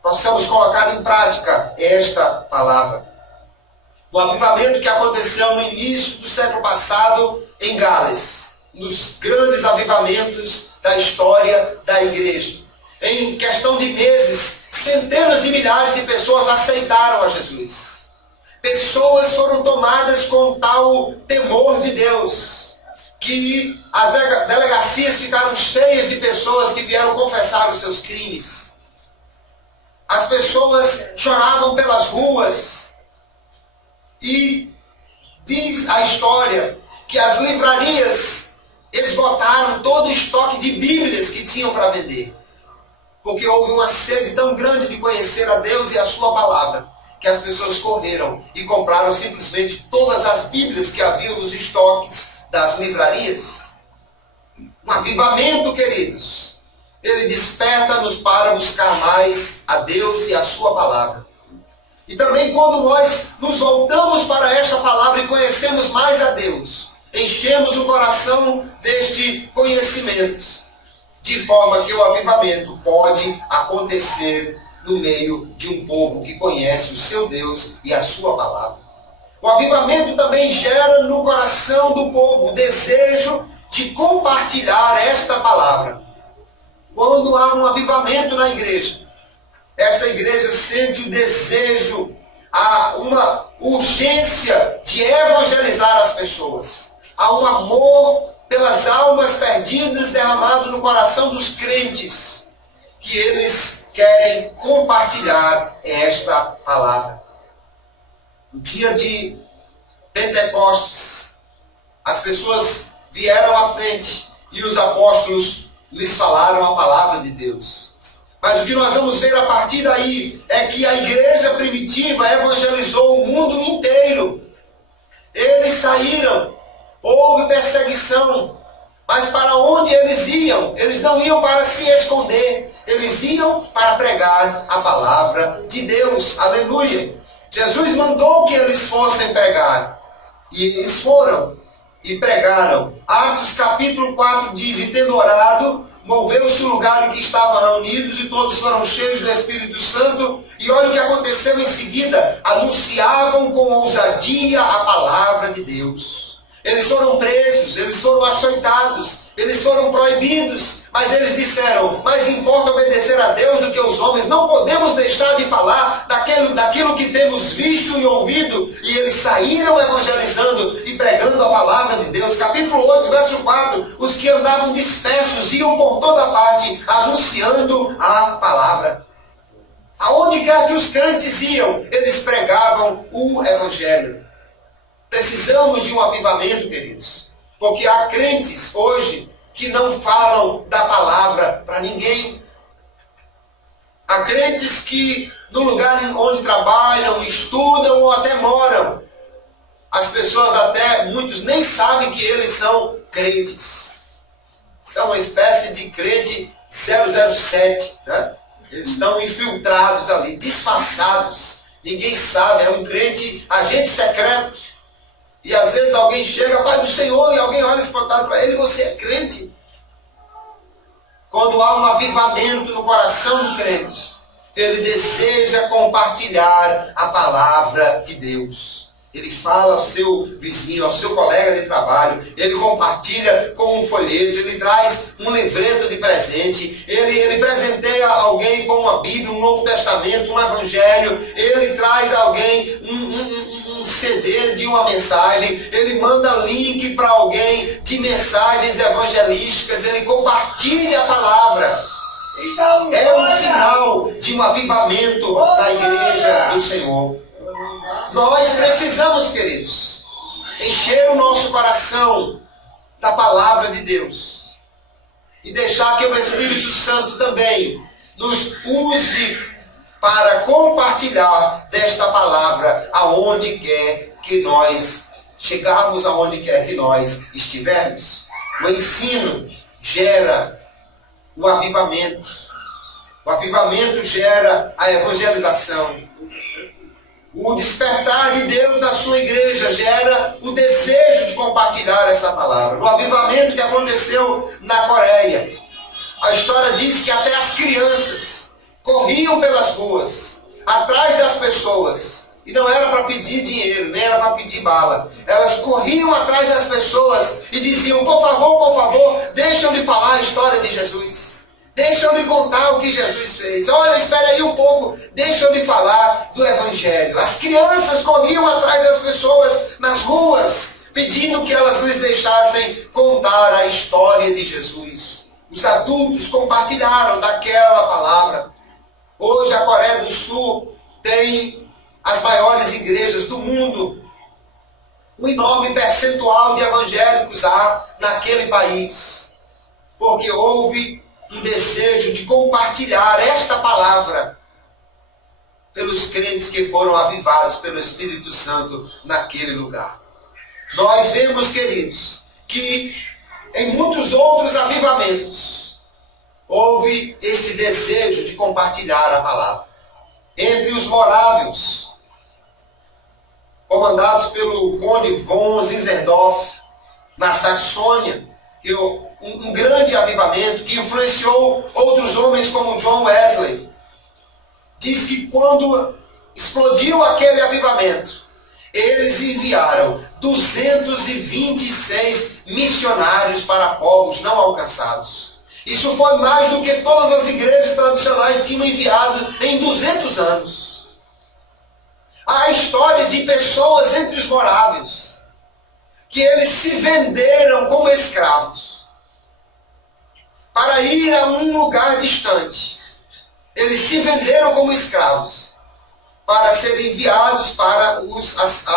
possamos colocar em prática esta palavra. O avivamento que aconteceu no início do século passado em Gales, nos grandes avivamentos da história da igreja. Em questão de meses, centenas de milhares de pessoas aceitaram a Jesus. Pessoas foram tomadas com tal temor de Deus, que as delegacias ficaram cheias de pessoas que vieram confessar os seus crimes. As pessoas choravam pelas ruas. E diz a história que as livrarias esgotaram todo o estoque de Bíblias que tinham para vender. Porque houve uma sede tão grande de conhecer a Deus e a sua palavra, que as pessoas correram e compraram simplesmente todas as Bíblias que haviam nos estoques das livrarias. Um avivamento, queridos. Ele desperta-nos para buscar mais a Deus e a sua palavra. E também quando nós nos voltamos para esta palavra e conhecemos mais a Deus, enchemos o coração deste conhecimento, de forma que o avivamento pode acontecer no meio de um povo que conhece o seu Deus e a sua palavra. O avivamento também gera no coração do povo o desejo de compartilhar esta palavra. Quando há um avivamento na igreja, esta igreja sente o desejo, há uma urgência de evangelizar as pessoas. Há um amor pelas almas perdidas derramado no coração dos crentes, que eles querem compartilhar esta palavra. No dia de Pentecostes, as pessoas vieram à frente e os apóstolos lhes falaram a palavra de Deus. Mas o que nós vamos ver a partir daí é que a igreja primitiva evangelizou o mundo inteiro. Eles saíram, houve perseguição, mas para onde eles iam? Eles não iam para se esconder, eles iam para pregar a palavra de Deus. Aleluia! Jesus mandou que eles fossem pregar, e eles foram e pregaram. Atos capítulo 4 diz: e tendo orado, moveu-se o lugar em que estavam reunidos, e todos foram cheios do Espírito Santo. E olha o que aconteceu em seguida: anunciavam com ousadia a palavra de Deus. Eles foram presos, eles foram açoitados, eles foram proibidos, mas eles disseram: mais importa obedecer a Deus do que aos homens. Não podemos deixar de falar daquilo que temos visto e ouvido. E eles saíram evangelizando e pregando a palavra de Deus. Capítulo 8, verso 4: os que andavam dispersos iam por toda parte anunciando a palavra. Aonde quer que os crentes iam, eles pregavam o evangelho. Precisamos de um avivamento, queridos, porque há crentes hoje que não falam da palavra para ninguém. Há crentes que no lugar onde trabalham, estudam ou até moram, as pessoas até, muitos nem sabem que eles são crentes. São uma espécie de crente 007, né? Eles estão infiltrados ali, disfarçados. Ninguém sabe, é um crente, agente secreto. E às vezes alguém chega: Pai do Senhor, e alguém olha espantado para ele: você é crente? Quando há um avivamento no coração do crente, ele deseja compartilhar a palavra de Deus. Ele fala ao seu vizinho, ao seu colega de trabalho, ele compartilha com um folheto, ele traz um livreto de presente, ele presenteia alguém com uma Bíblia, um Novo Testamento, um Evangelho, ele traz alguém um CD de uma mensagem, ele manda link para alguém de mensagens evangelísticas, ele compartilha a palavra. É um sinal de um avivamento da igreja do Senhor. Nós precisamos, queridos, encher o nosso coração da palavra de Deus e deixar que o Espírito Santo também nos use para compartilhar desta palavra aonde quer que nós chegarmos, aonde quer que nós estivermos. O ensino gera o avivamento. O avivamento gera a evangelização. O despertar de Deus na sua igreja gera o desejo de compartilhar essa palavra. O avivamento que aconteceu na Coreia, a história diz que até as crianças corriam pelas ruas, atrás das pessoas, e não era para pedir dinheiro, nem era para pedir bala. Elas corriam atrás das pessoas e diziam: por favor, deixa eu lhe falar a história de Jesus. Deixa eu lhe contar o que Jesus fez. Olha, espera aí um pouco, deixa eu lhe falar do Evangelho. As crianças corriam atrás das pessoas nas ruas, pedindo que elas lhes deixassem contar a história de Jesus. Os adultos compartilharam daquela palavra. Hoje a Coreia do Sul tem as maiores igrejas do mundo. Um enorme percentual de evangélicos há naquele país, porque houve um desejo de compartilhar esta palavra pelos crentes que foram avivados pelo Espírito Santo naquele lugar. Nós vemos, queridos, que em muitos outros avivamentos houve este desejo de compartilhar a palavra. Entre os morávios, comandados pelo conde von Zinzendorf, na Saxônia, que um grande avivamento que influenciou outros homens como John Wesley. Diz que quando explodiu aquele avivamento, eles enviaram 226 missionários para povos não alcançados. Isso foi mais do que todas as igrejas tradicionais tinham enviado em 200 anos. Há a história de pessoas entre os morávios que eles se venderam como escravos para ir a um lugar distante. Eles se venderam como escravos para serem enviados para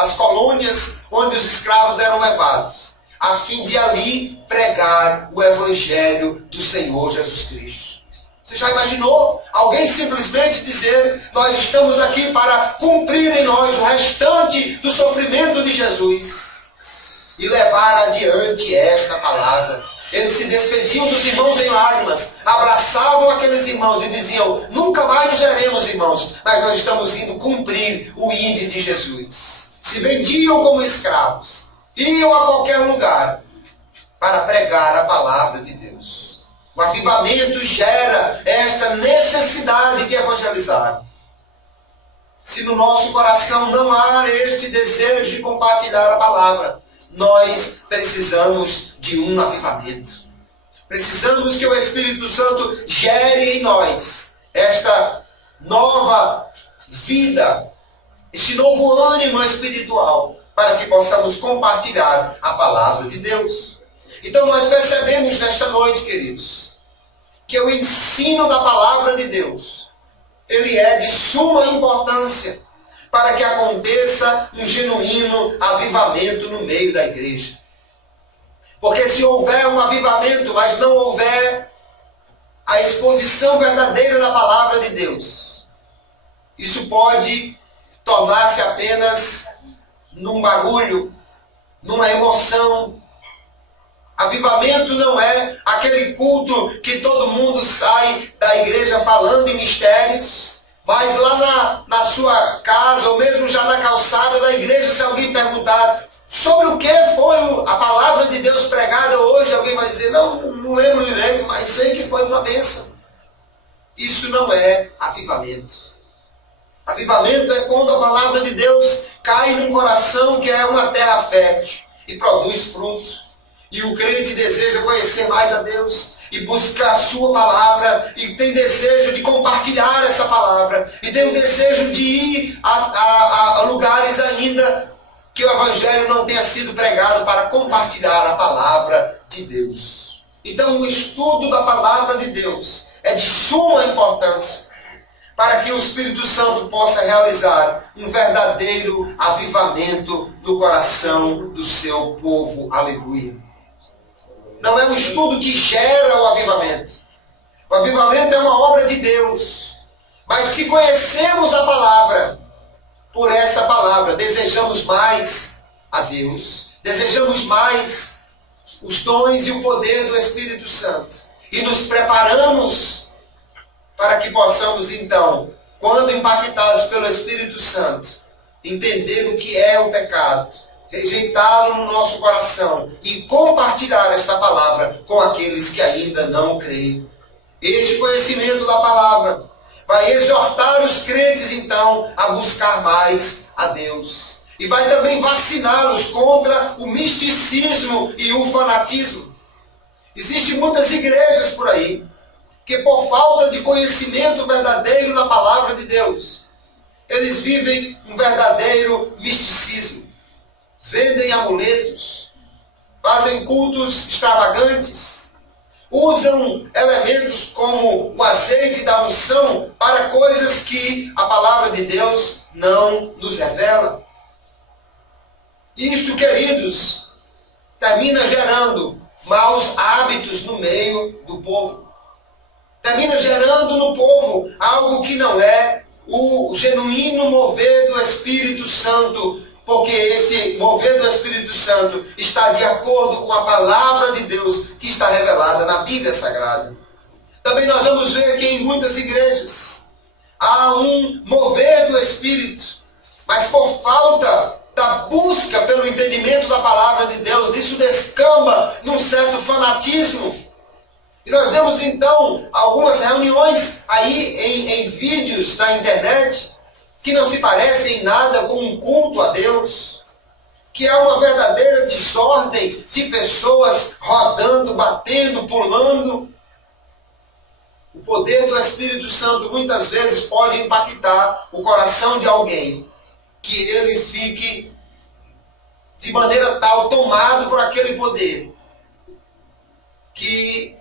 as colônias onde os escravos eram levados, a fim de ali pregar o Evangelho do Senhor Jesus Cristo. Você já imaginou alguém simplesmente dizer: nós estamos aqui para cumprir em nós o restante do sofrimento de Jesus e levar adiante esta palavra? Eles se despediam dos irmãos em lágrimas, abraçavam aqueles irmãos e diziam: nunca mais nos veremos, irmãos, mas nós estamos indo cumprir o ide de Jesus. Se vendiam como escravos, iam a qualquer lugar para pregar a palavra de Deus. O avivamento gera esta necessidade de evangelizar. Se no nosso coração não há este desejo de compartilhar a palavra, nós precisamos de um avivamento. Precisamos que o Espírito Santo gere em nós esta nova vida, este novo ânimo espiritual, para que possamos compartilhar a palavra de Deus. Então nós percebemos nesta noite, queridos, que o ensino da palavra de Deus, ele é de suma importância para que aconteça um genuíno avivamento no meio da igreja. Porque se houver um avivamento, mas não houver a exposição verdadeira da palavra de Deus, isso pode tornar-se apenas num barulho, numa emoção. Avivamento não é aquele culto que todo mundo sai da igreja falando em mistérios, mas lá na sua casa, ou mesmo já na calçada da igreja, se alguém perguntar sobre o que foi a palavra de Deus pregada hoje, alguém vai dizer: não lembro direito, mas sei que foi uma bênção. Isso não é avivamento. Avivamento é quando a palavra de Deus cai num coração que é uma terra fértil e produz fruto. E o crente deseja conhecer mais a Deus e buscar a sua palavra, e tem desejo de compartilhar essa palavra, e tem o desejo de ir a lugares ainda que o evangelho não tenha sido pregado, para compartilhar a palavra de Deus. Então o estudo da palavra de Deus é de suma importância para que o Espírito Santo possa realizar um verdadeiro avivamento no coração do seu povo. Aleluia. Não é um estudo que gera o avivamento. O avivamento é uma obra de Deus. Mas se conhecemos a palavra, por essa palavra desejamos mais a Deus, desejamos mais os dons e o poder do Espírito Santo, e nos preparamos para que possamos então, quando impactados pelo Espírito Santo, entender o que é o pecado, rejeitá-lo no nosso coração e compartilhar esta palavra com aqueles que ainda não creem. Este conhecimento da palavra vai exortar os crentes então a buscar mais a Deus. E vai também vaciná-los contra o misticismo e o fanatismo. Existem muitas igrejas por aí que, por falta de conhecimento verdadeiro na palavra de Deus, eles vivem um verdadeiro misticismo. Vendem amuletos, fazem cultos extravagantes, usam elementos como o azeite da unção para coisas que a palavra de Deus não nos revela. Isto, queridos, termina gerando maus hábitos no meio do povo. Termina gerando no povo algo que não é o genuíno mover do Espírito Santo, porque esse mover do Espírito Santo está de acordo com a palavra de Deus que está revelada na Bíblia Sagrada. Também nós vamos ver que em muitas igrejas há um mover do Espírito, mas por falta da busca pelo entendimento da palavra de Deus, isso descamba num certo fanatismo. E nós vemos então algumas reuniões aí em vídeos na internet que não se parecem em nada com um culto a Deus, que é uma verdadeira desordem de pessoas rodando, batendo, pulando. O poder do Espírito Santo muitas vezes pode impactar o coração de alguém, que ele fique de maneira tal tomado por aquele poder, que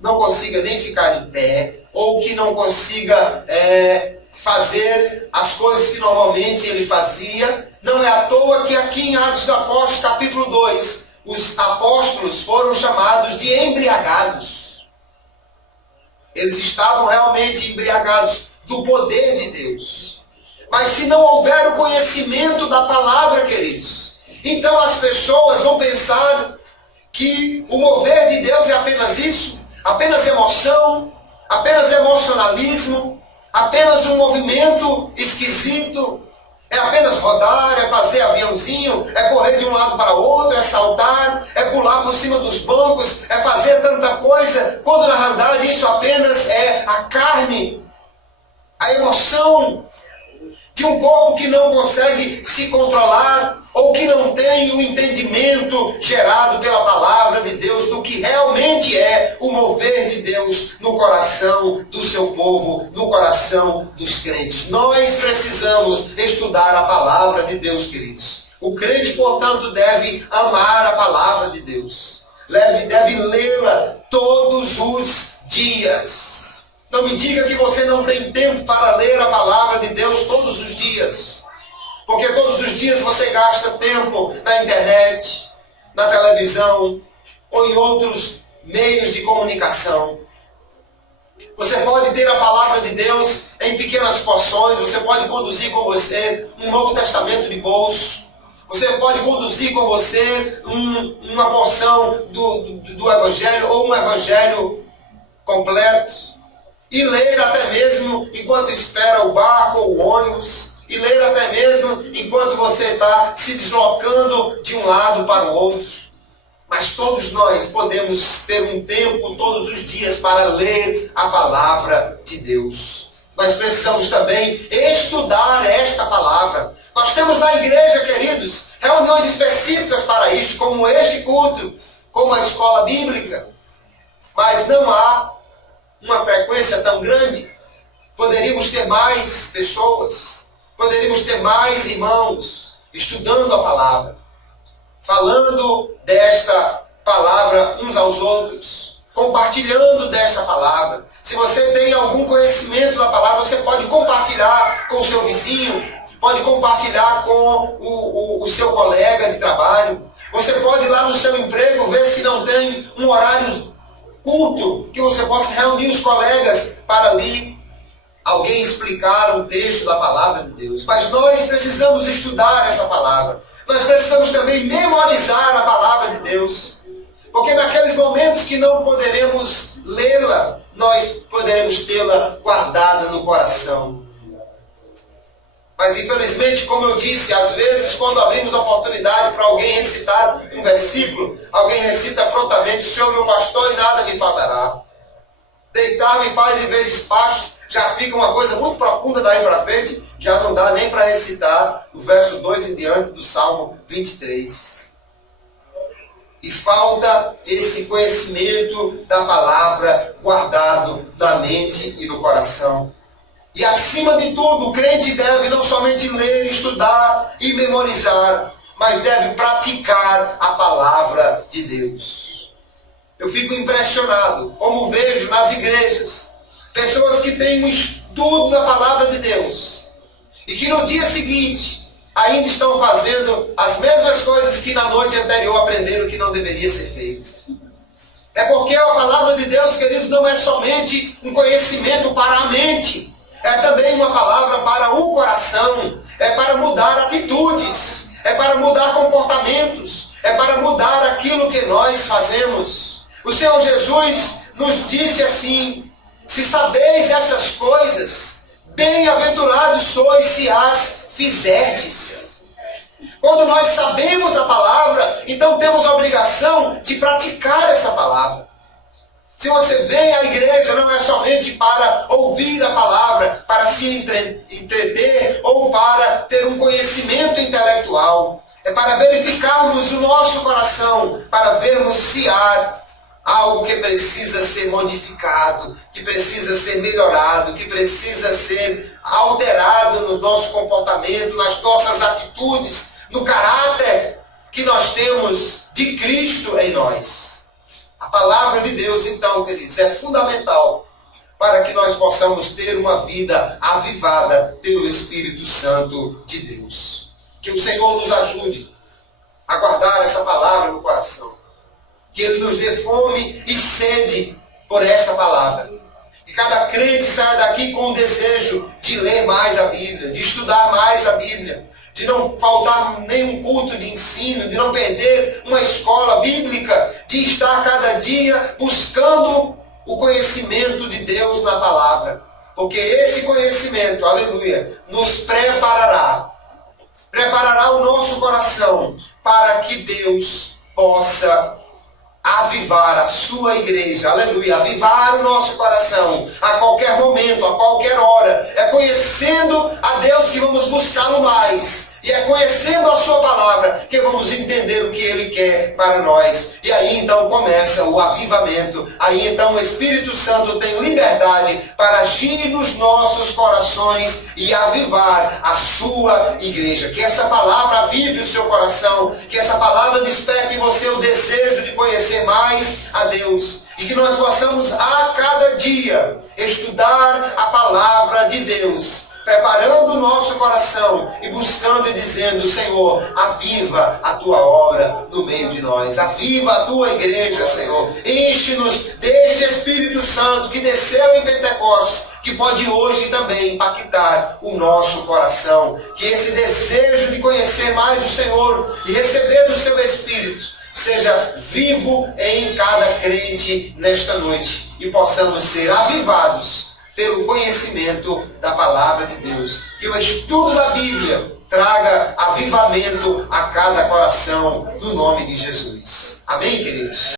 não consiga nem ficar em pé, ou que não consiga fazer as coisas que normalmente ele fazia. Não é à toa que aqui em Atos dos Apóstolos, capítulo 2, os apóstolos foram chamados de embriagados. Eles estavam realmente embriagados do poder de Deus. Mas se não houver o conhecimento da palavra, queridos, então as pessoas vão pensar que o mover de Deus é apenas isso, apenas emoção, apenas emocionalismo, apenas um movimento esquisito, é apenas rodar, é fazer aviãozinho, é correr de um lado para o outro, é saltar, é pular por cima dos bancos, é fazer tanta coisa, quando na realidade isso apenas é a carne, a emoção de um corpo que não consegue se controlar, ou que não tem o entendimento gerado pela palavra de Deus do que realmente é o mover de Deus no coração do seu povo, no coração dos crentes. Nós precisamos estudar a palavra de Deus, queridos. O crente, portanto, deve amar a palavra de Deus. Deve lê-la todos os dias. Não me diga que você não tem tempo para ler a palavra de Deus todos os dias. Porque todos os dias você gasta tempo na internet, na televisão ou em outros meios de comunicação. Você pode ter a palavra de Deus em pequenas porções, você pode conduzir com você um Novo Testamento de bolso, você pode conduzir com você uma porção do Evangelho ou um Evangelho completo e ler até mesmo enquanto espera o barco ou o ônibus, e ler até mesmo enquanto você está se deslocando de um lado para o outro. Mas todos nós podemos ter um tempo todos os dias para ler a palavra de Deus. Nós precisamos também estudar esta palavra. Nós temos na igreja, queridos, reuniões específicas para isso, como este culto, como a escola bíblica. Mas não há uma frequência tão grande. Poderíamos ter mais pessoas, poderíamos ter mais irmãos estudando a palavra, falando desta palavra uns aos outros, compartilhando desta palavra. Se você tem algum conhecimento da palavra, você pode compartilhar com o seu vizinho, pode compartilhar com o seu colega de trabalho. Você pode ir lá no seu emprego ver se não tem um horário curto que você possa reunir os colegas para ali alguém explicar um texto da palavra de Deus. Mas nós precisamos estudar essa palavra. Nós precisamos também memorizar a palavra de Deus. Porque naqueles momentos que não poderemos lê-la, nós poderemos tê-la guardada no coração. Mas infelizmente, como eu disse, às vezes quando abrimos a oportunidade para alguém recitar um versículo, alguém recita prontamente: o Senhor meu pastor e nada me faltará. Deitar-me faz viver despachos, já fica uma coisa muito profunda daí para frente, já não dá nem para recitar o verso 2 em diante do Salmo 23. E falta esse conhecimento da palavra guardado na mente e no coração. E acima de tudo, o crente deve não somente ler, estudar e memorizar, mas deve praticar a palavra de Deus. Eu fico impressionado como vejo nas igrejas pessoas que têm um estudo da palavra de Deus e que no dia seguinte ainda estão fazendo as mesmas coisas que na noite anterior aprenderam que não deveria ser feito. É porque a palavra de Deus, queridos, não é somente um conhecimento para a mente, é também uma palavra para o coração, é para mudar atitudes, é para mudar comportamentos, é para mudar aquilo que nós fazemos. O Senhor Jesus nos disse assim: se sabeis estas coisas, bem-aventurados sois se as fizerdes. Quando nós sabemos a palavra, então temos a obrigação de praticar essa palavra. Se você vem à igreja, não é somente para ouvir a palavra, para se entreter ou para ter um conhecimento intelectual. É para verificarmos o nosso coração, para vermos se há algo que precisa ser modificado, que precisa ser melhorado, que precisa ser alterado no nosso comportamento, nas nossas atitudes, no caráter que nós temos de Cristo em nós. A palavra de Deus, então, queridos, é fundamental para que nós possamos ter uma vida avivada pelo Espírito Santo de Deus. Que o Senhor nos ajude a guardar essa palavra no coração. Que Ele nos dê fome e sede por esta palavra. Que cada crente saia daqui com o desejo de ler mais a Bíblia, de estudar mais a Bíblia, de não faltar nenhum culto de ensino, de não perder uma escola bíblica, de estar cada dia buscando o conhecimento de Deus na palavra. Porque esse conhecimento, aleluia, nos preparará o nosso coração para que Deus possa avivar a sua igreja, aleluia, avivar o nosso coração a qualquer momento, a qualquer hora. É conhecendo a Deus que vamos buscá-lo mais. E é conhecendo a sua palavra que vamos entender o que Ele quer para nós. E aí então começa o avivamento. Aí então o Espírito Santo tem liberdade para agir nos nossos corações e avivar a sua igreja. Que essa palavra avive o seu coração. Que essa palavra desperte em você o desejo de conhecer mais a Deus. E que nós possamos a cada dia estudar a palavra de Deus, preparando o nosso coração e buscando e dizendo: Senhor, aviva a tua obra no meio de nós, aviva a tua igreja, Senhor, enche-nos deste Espírito Santo que desceu em Pentecostes, que pode hoje também impactar o nosso coração. Que esse desejo de conhecer mais o Senhor e receber do seu Espírito seja vivo em cada crente nesta noite e possamos ser avivados pelo conhecimento da palavra de Deus. Que o estudo da Bíblia traga avivamento a cada coração, no nome de Jesus. Amém, queridos?